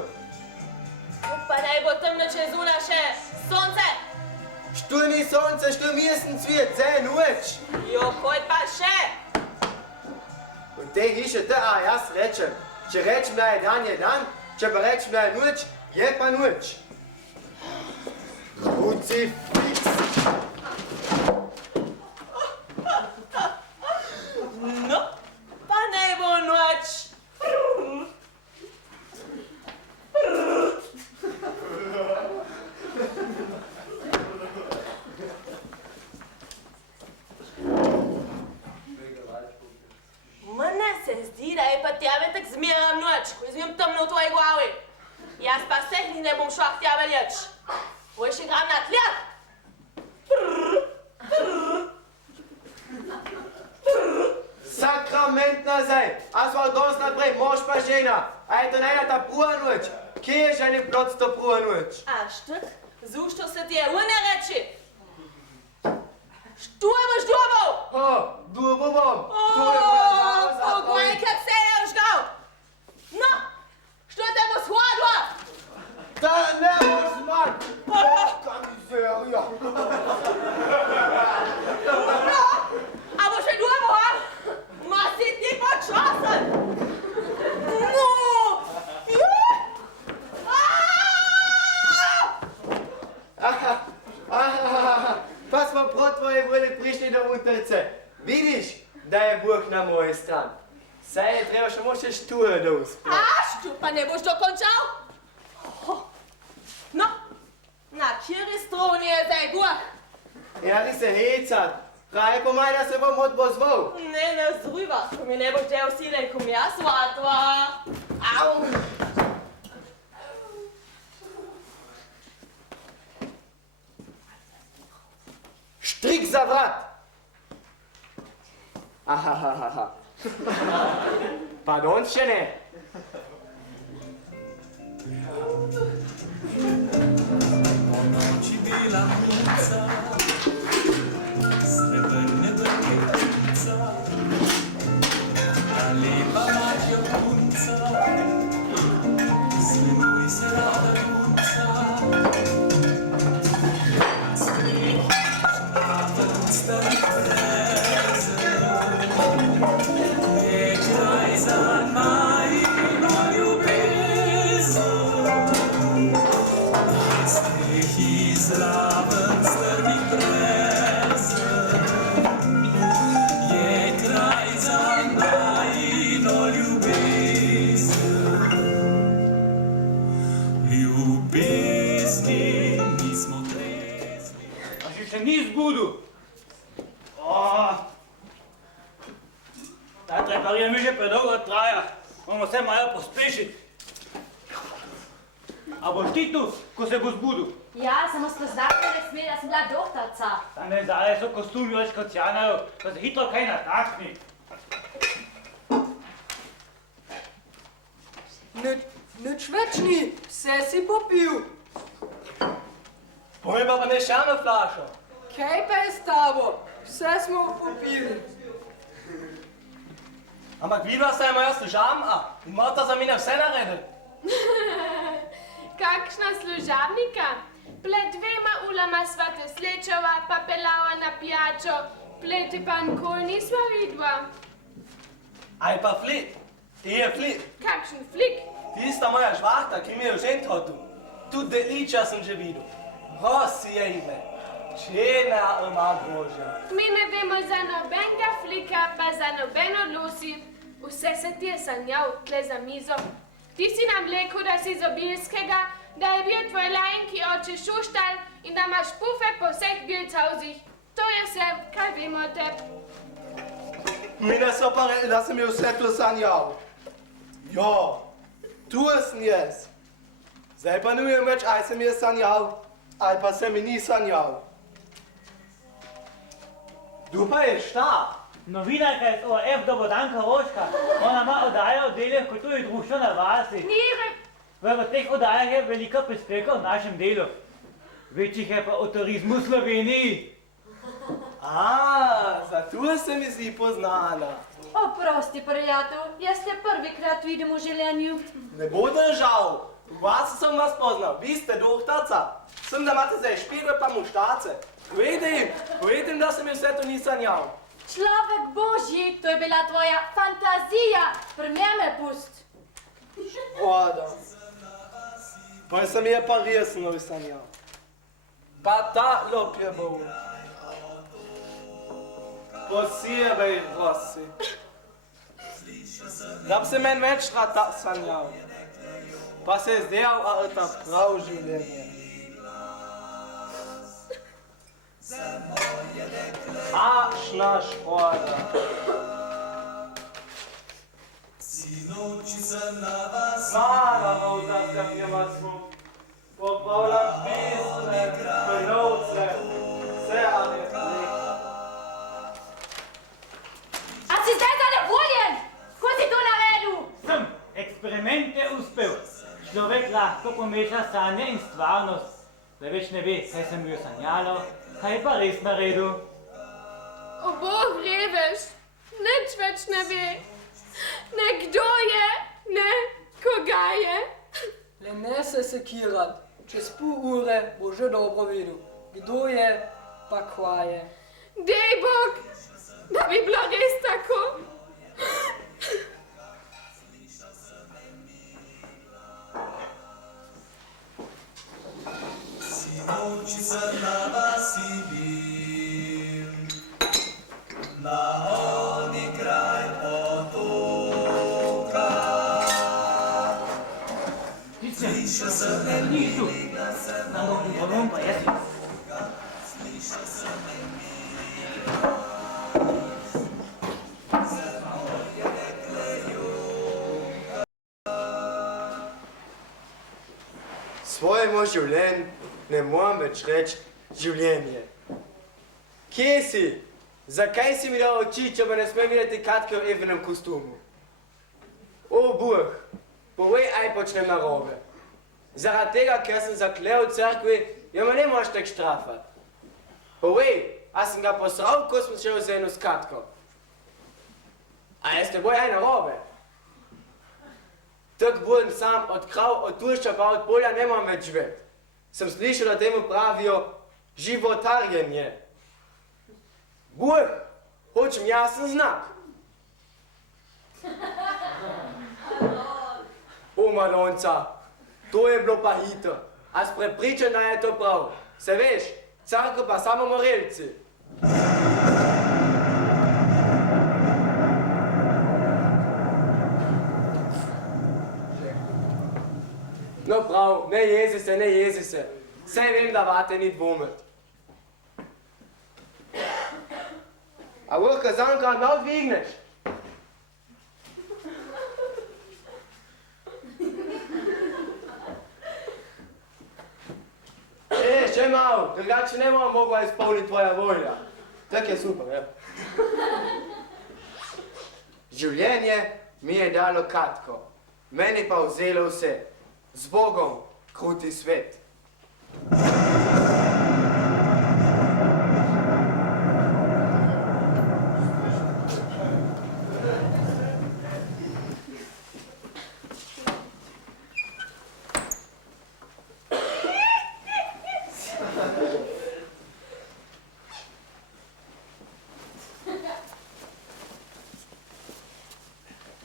Pa naj bo temno čez zuna še sonce. Što ni sonce, što mjesen cvijet, zdaj noč. Jo, hoj pa še. V tej hiši te, a jaz rečem. Če rečem, da je dan, če pa rečem, da je noč, je pa noč. Krucifiks. No, pa naj bo noč. Mene se zdi, da je pa tebe tak zmeram noč, ko izvim temno v tvoji glavi. Jaz pa vseh dni ne bom šla k tebe lič. Boj še gram na tljah. Sakrament nazaj, a sva danes naprej, mož pa žena. A je to najna ta prva noč? Kje je ženi plot to prva noč? A štuk, zušto se ti je une reči? Što boš dubov? O, dubo bom. To je moja zava za Pogledaj, kak se je vžgal. No, što te bo shladilo? Da ne boš zmat. Boka mizerija. No, a bo še dubov, a? Ma si ti počasen. No, Pa smo proti tvoje volji prišli do utrce. Vidiš, da je Bog na moji strani. Saj je treba še moče štuje do uspjeha. a što pa ne boš dokončal? No, na kjeri stroni je zdaj Bog? Ja, ti se hecat. Pravi po maj, da se bom odpozval. Ne zruva, ko mi ne boš del silen, ko mi jaz svatva. Au! Štrik za vrat. Ahahaha. Pardon, še ne. Ponoči bila punca, srebrne brketice, ta lepa mačja punca, smenuj se rada punca. Smeh, šnafen, stari prezen, je kraj za najino ljubezen. Smeh izraven strmih prezen, je kraj za najino ljubezen. Ljubezni nismo trezni. A še ni zbudu. Ta treparija mi že predolgo traja. Moramo se malo pospešiti. A boš ti tu, ko se bo zbudil? Ja, samo spoznati ne sme, da sem bila doktorca. Tam ne zdaj so kostumi več kot cjanajo, pa se hitro kaj natakni. Nič več ni, vse si popil. Povej pa ne šame flašo. Kaj pa je s tabo? Vse smo popili. Ampak vidva se je moja služabna in morata za mene vse narediti. Kakšna služabnika? Pred 2 ulama sva te slečala, pa pelala na pijačo, pleti pa nikoli nisva vidva. Aj pa flit. Ti je flik. Kakšen flik? Tista moja žvahta, ki mi je žent hotel. Tudi deliča sem že videl. Rosi je ime. Čena ima Božja. Mi ne vemo za nobenega flika, pa za nobeno Lucy. Vse se ti je sanjal tle za mizo. Ti si nam rekel, da si z Obilskega, da je bil tvoj lajnki oče Šuštal in da imaš pufe po vseh bilcauzih. To je vse, kaj vemo o tebi. Mine so pa rekli, da sem je vse to sanjal. Jo, tu sem jaz. Zdaj pa ne vem več, aj sem je sanjal, aj pa se mi ni sanjal. Tu pa je šta? Novinarka iz ORF Dobodanka Roška. Ona ima oddajo o delih kulturnih društva na vasi. Mire! V teh oddajah je veliko prispevkov v našem delu. Večjih je pa o turizmu v Sloveniji. Zato se mi zdi poznana. Oprosti, prijatelj, jaz te prvikrat vidim v življenju. Ne bo držal. Vas sem vas poznal, vi ste doktorca. Sem, da imate zdaj špegel pa muštace. Povedim, da sem je vse to ni sanjal. Človek Božji, to je bila tvoja fantazija. Pri me pust. Oda. Pa sem je pa resno sanjal. Pa ta lop je bil. Posebej rosi. Da bi se meni večkrat ta sanjal. Pa se je zdel, a je ta prav življenje. Akšna škoda. Mala voda, kam je masmo. Popravljam bistre, penovce, vse ali lek. A si zdaj zadovoljen? Ko si to naredil? Sem eksperiment je uspel. Človek lahko pomeša sanje in stvarnost. Da več ne ve, kaj sem bil sanjalo, kaj pa res naredil. O Bog reveš, nič več ne ve. Ne kdo je, ne koga je. Le ne se sekirat. Čez pol ure bo že dobro vedel, kdo je, pa kva je. Dej Bog, da bi bilo res tako. Sinoči sem na vasi bil, na oni kraj potoka. Slišal sem enimi glasem moje, slišal sem enimi glasem moje dekle joka. Svojemu življenju ne moram več reči življenje. Kje si? Zakaj si mi dal oči, če me ne smem videti Katke v Evinem kostumu? O, Bog, povej, aj počnem narobe. Zaradi tega, ker sem zaklel v cerkvi, jo me ne moraš tek štrafati. Povej, a sem ga posral, ko sem šel z eno s Katko? A je s teboj aj narobe? Tak budem sam od krav, od tušča pa od polja ne moram več živeti. Sem slišal, da temu pravijo životarjenje. Bog, hočem jasen znak. O, Madonca, to je bilo pa hitro. A si prepričan, da je to prav? Se veš, carko pa samo morelci. No prav, ne jezi se, ne jezi se. Saj vem, da vate ni dvomiti. A lahko zanka malo dvigneš? Še malo, drugače ne bom mogla izpolniti tvoja volja. Tak je super, ja. Življenje mi je dalo Katko, meni pa vzelo vse. Z Bogom, kruti svet.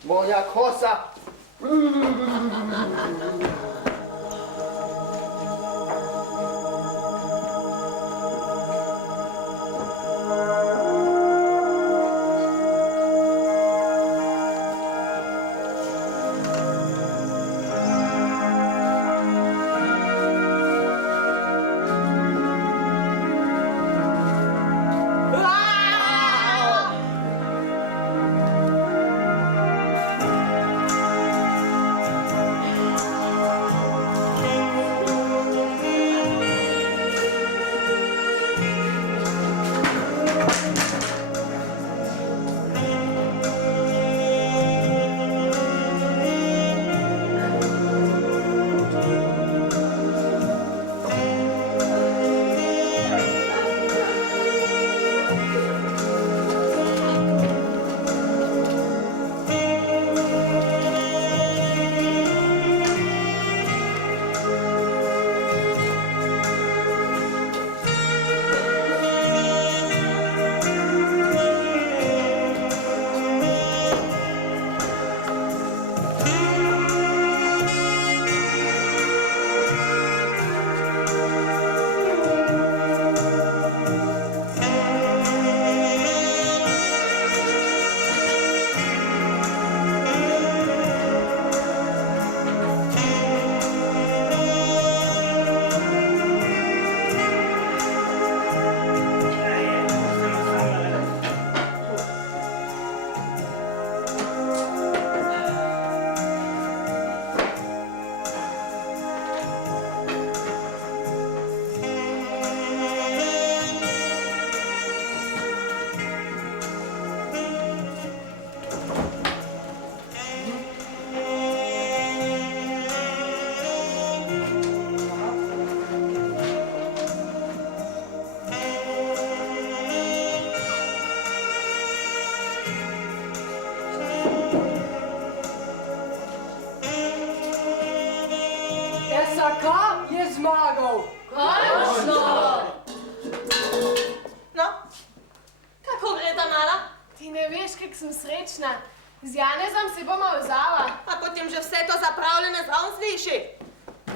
Moja kosa. SAK je zmagal. Končno! No, kako gre ta mala? Ti ne veš, kak sem srečna. Z Janezom se bomo vzala. A potem že vse to zapravljene zraven sliši.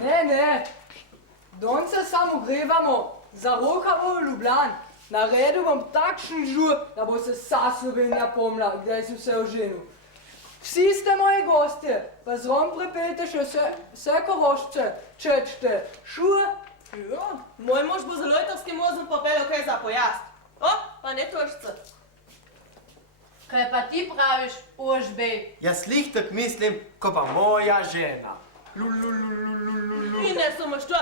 Ne. Danes se samo grevamo za Rokavo v Ljubljan. Naredil bom takšen žur, da bo se vsa Slovenija pomnila, kdaj si se oženil. Vsi ste moji gostje, pa zrom prepeljte še vse korošče, čečte, šur. Ja. Moj mož bo z lojtrskim vozom popeljal kaj za pojast. O, pa ne tožce. Kaj pa ti praviš, Ožbej? Jaz lih tak mislim, ko pa moja žena. In ne samo što.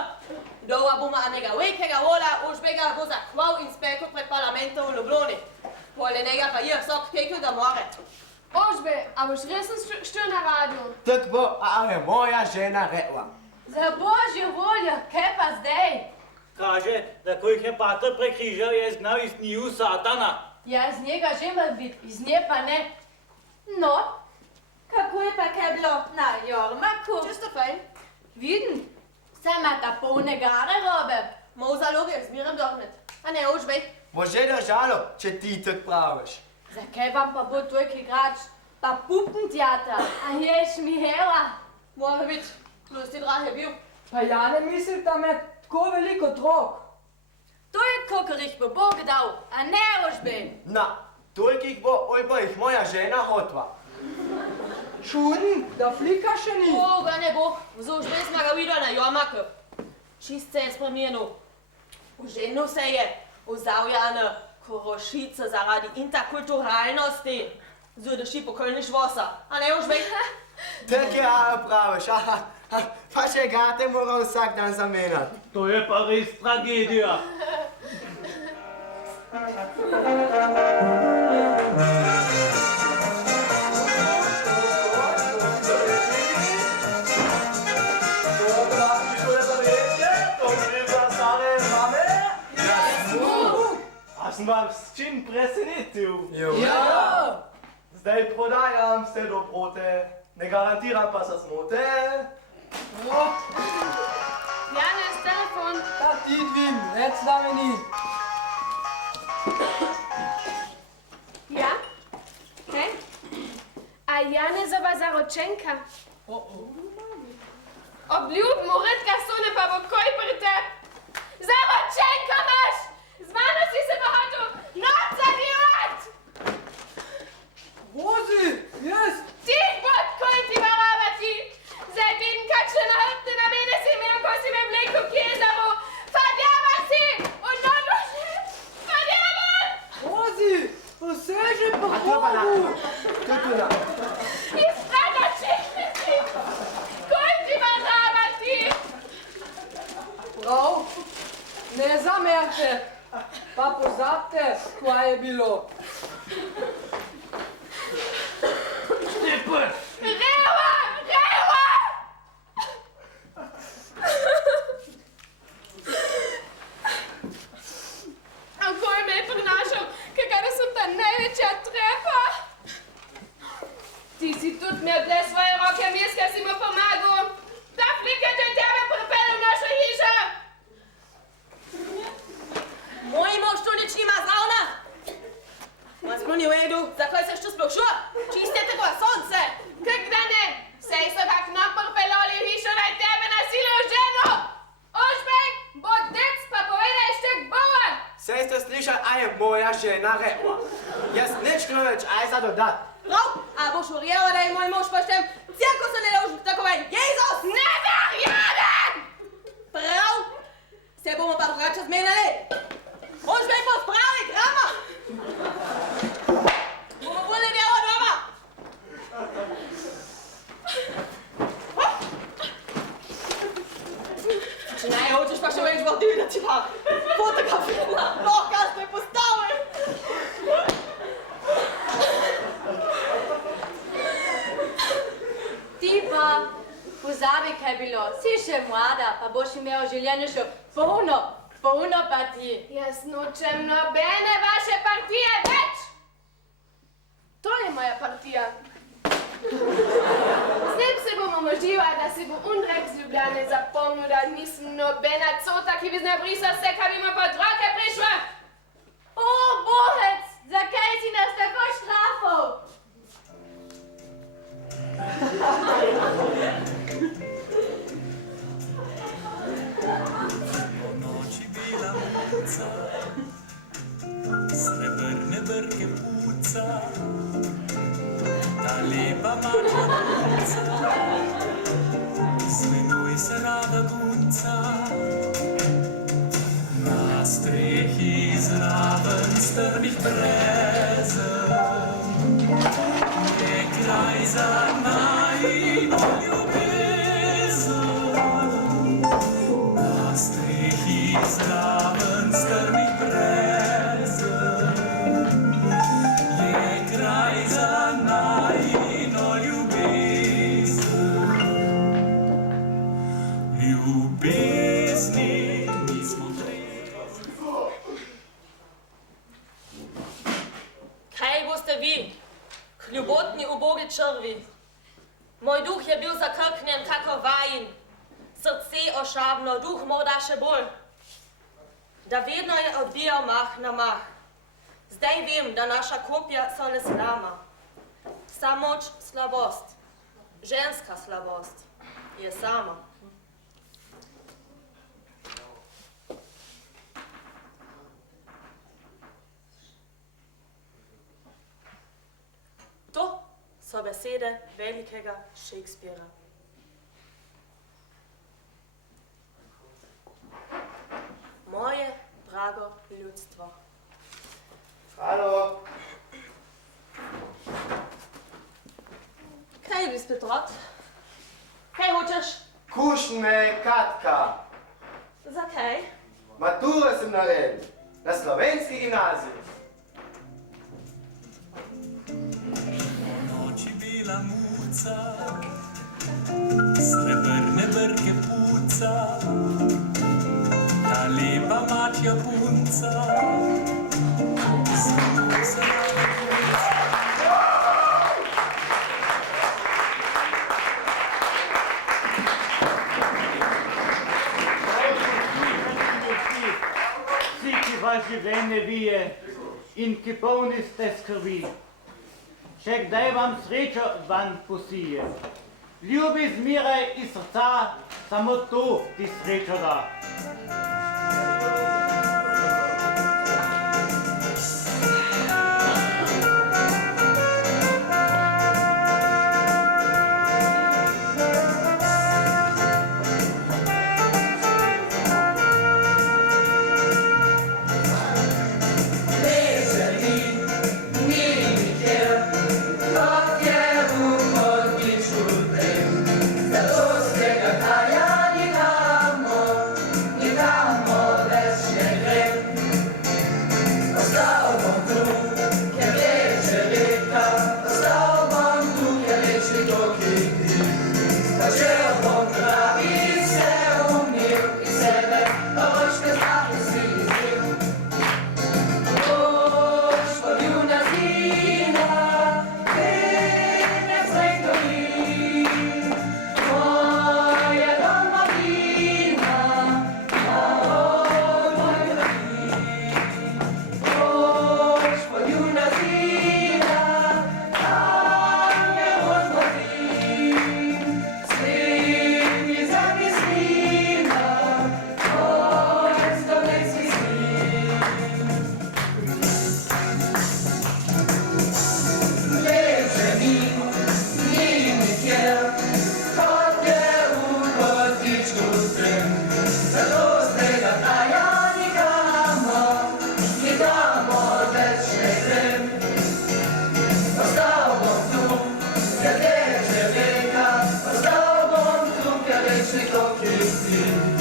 Dova bomo anega velikega vola, Ožbega bo zakval in spekel pred parlamentom v Ljubljani. Poleg njega pa je vsak pekel, da more. Ožbe, a boš resen štel na radiju? Tak bo, a je moja žena rekla. Za božjo voljo, kaj pa zdaj? Kaže, da ko jih je pater prekrižal, je znal iz njiju satana. Ja, iz njega že mal biti, iz nje pa ne. No, kako je pa kaj bilo na Jormaku? Čisto fajn. Vidim, se ima ta polne gare robe. Mo v zalogi, zmeram dohnet. A ne, Ožbej. Bo že držalo, če ti tak praviš. Zakaj vam pa bo toliko igrač? Pa puppenteater, a ješ mi hela? Mora biti, plus ti drah je bil. Pa ja ne mislim, da me tako veliko otrok. To je kakor jih bo Bog dal, a ne Ožbej. Na, toliko jih bo, oj pa jih moja žena hotva. Čuden, da flika še ni. O, ga ne bo. Z Ožbej smo ga videli na Jormaku. Čist se je spremenil. Oženil se je. Vzal je na Korošice zaradi interkulturalnosti. Zudeši pokolniš vosa. A ne, Ožbej? Tak je praviš, pa še gate mora vsak dan zamenjati. To je pa res tragedija. A sem vam s čim presenetil? Ja. Zdaj prodajam vse dobrote, ne garantiram pa za smote. Janez, telefon. Ta ti dvim, več z nami ni. Ja? Hej? A A Janezova zaročenka. Obljub mu redka sune pa bo koj pri te. Zaročenka imaš! Z mano si se pa hotel noč zavirat! Rosi, jaz! Ti bod koj ti varavati! Zdaj vidim, kakšne nahrtne namene si imel, ko si me vlekel v Kezaru! Fadjava si! Odnožni! Fadjava! Rosi, poseži po A to pa na... Bogu! Tutuna. Izprada čehnici! Koj ti varavati! Prav, ne zamerte, pa pozabte, kaj je bilo. Stepe! Rewa! Rewa! A koj me je prinašal, kakara sem ta največja trepa? Ti si tudi imel tle svoje roke, miska si mu pomagal. Ta flika te tebe pripelje v našo hišo. Moj mož tu nič nima zravna. Mas mu ni v redu, zakaj seš tu sploh šel? Čiste tako sonce. Kak da ne? Sej so ga k nam pripelali v hišo, naj tebe nasilil ženo. Ožbek, bo dec pa povedaj štek bovan. Sej ste slišali, a je moja žena rekla. Jaz nič več, aj za dodat. Prav, a boš verjela, da je moj mož pošten? Cirko se ne loži tako ven. Jezus! Ne verjamem! Prav, se bomo pa drugače zmenili. Ožbek bo spravi grama. Bomo bolj delo doma. Če ne hočeš pa še več vodi, da ti pa fotografira. Lahko ste postavili. Ti pa pozabi, kaj je bilo. Si še mlada, pa boš imel v življenju še polno partij. Jaz nočem nobene vaše partije več! To je moja partija. Zdaj se bomo možila, da se bo Undrek z Ljubljane zapomnil, da nisem nobena cota, ki bi znabrisal vse, kar bi mu pod roke prišla. O, bohec, zakaj si nas tako štrafal? Noči bila muca, srebrne brke puca, ta lepa mačja punca, zmenuj se rada gunca. Na strehi zraven strmih brezen je kraj za najino ljubezen. Na strehi zraven strmih brezen je kraj za najino ljubezen. Ljubezni nismo Kaj boste vi, kljubotni ubogi črvi? Moj duh je bil zakrknjen kakor vajin, srce ošabno, duh morda še bolj. Da vedno je odbijal mah na mah. Zdaj vem, da naša kopja so neslama. Vsa moč slabost, ženska slabost, je sama. To so besede velikega Shakespeara. Moje drago ljudstvo. Halo. Kaj bi spet rad? Kaj hočeš? Kušn me, Katka. Zakaj? Maturo sem naredil. Na slovenski gimnaziji. noči bila muca, srebrne brke puca, ta lepa mačja punca. Zmenuj se rada gunca. Vsi, ki vas življenje vije in ki polni ste skrbi. še kdaj vam srečo van posije. Ljubi zmeraj iz srca, samo to ti srečo da. Ostal bom tu, ker več nikoli ni.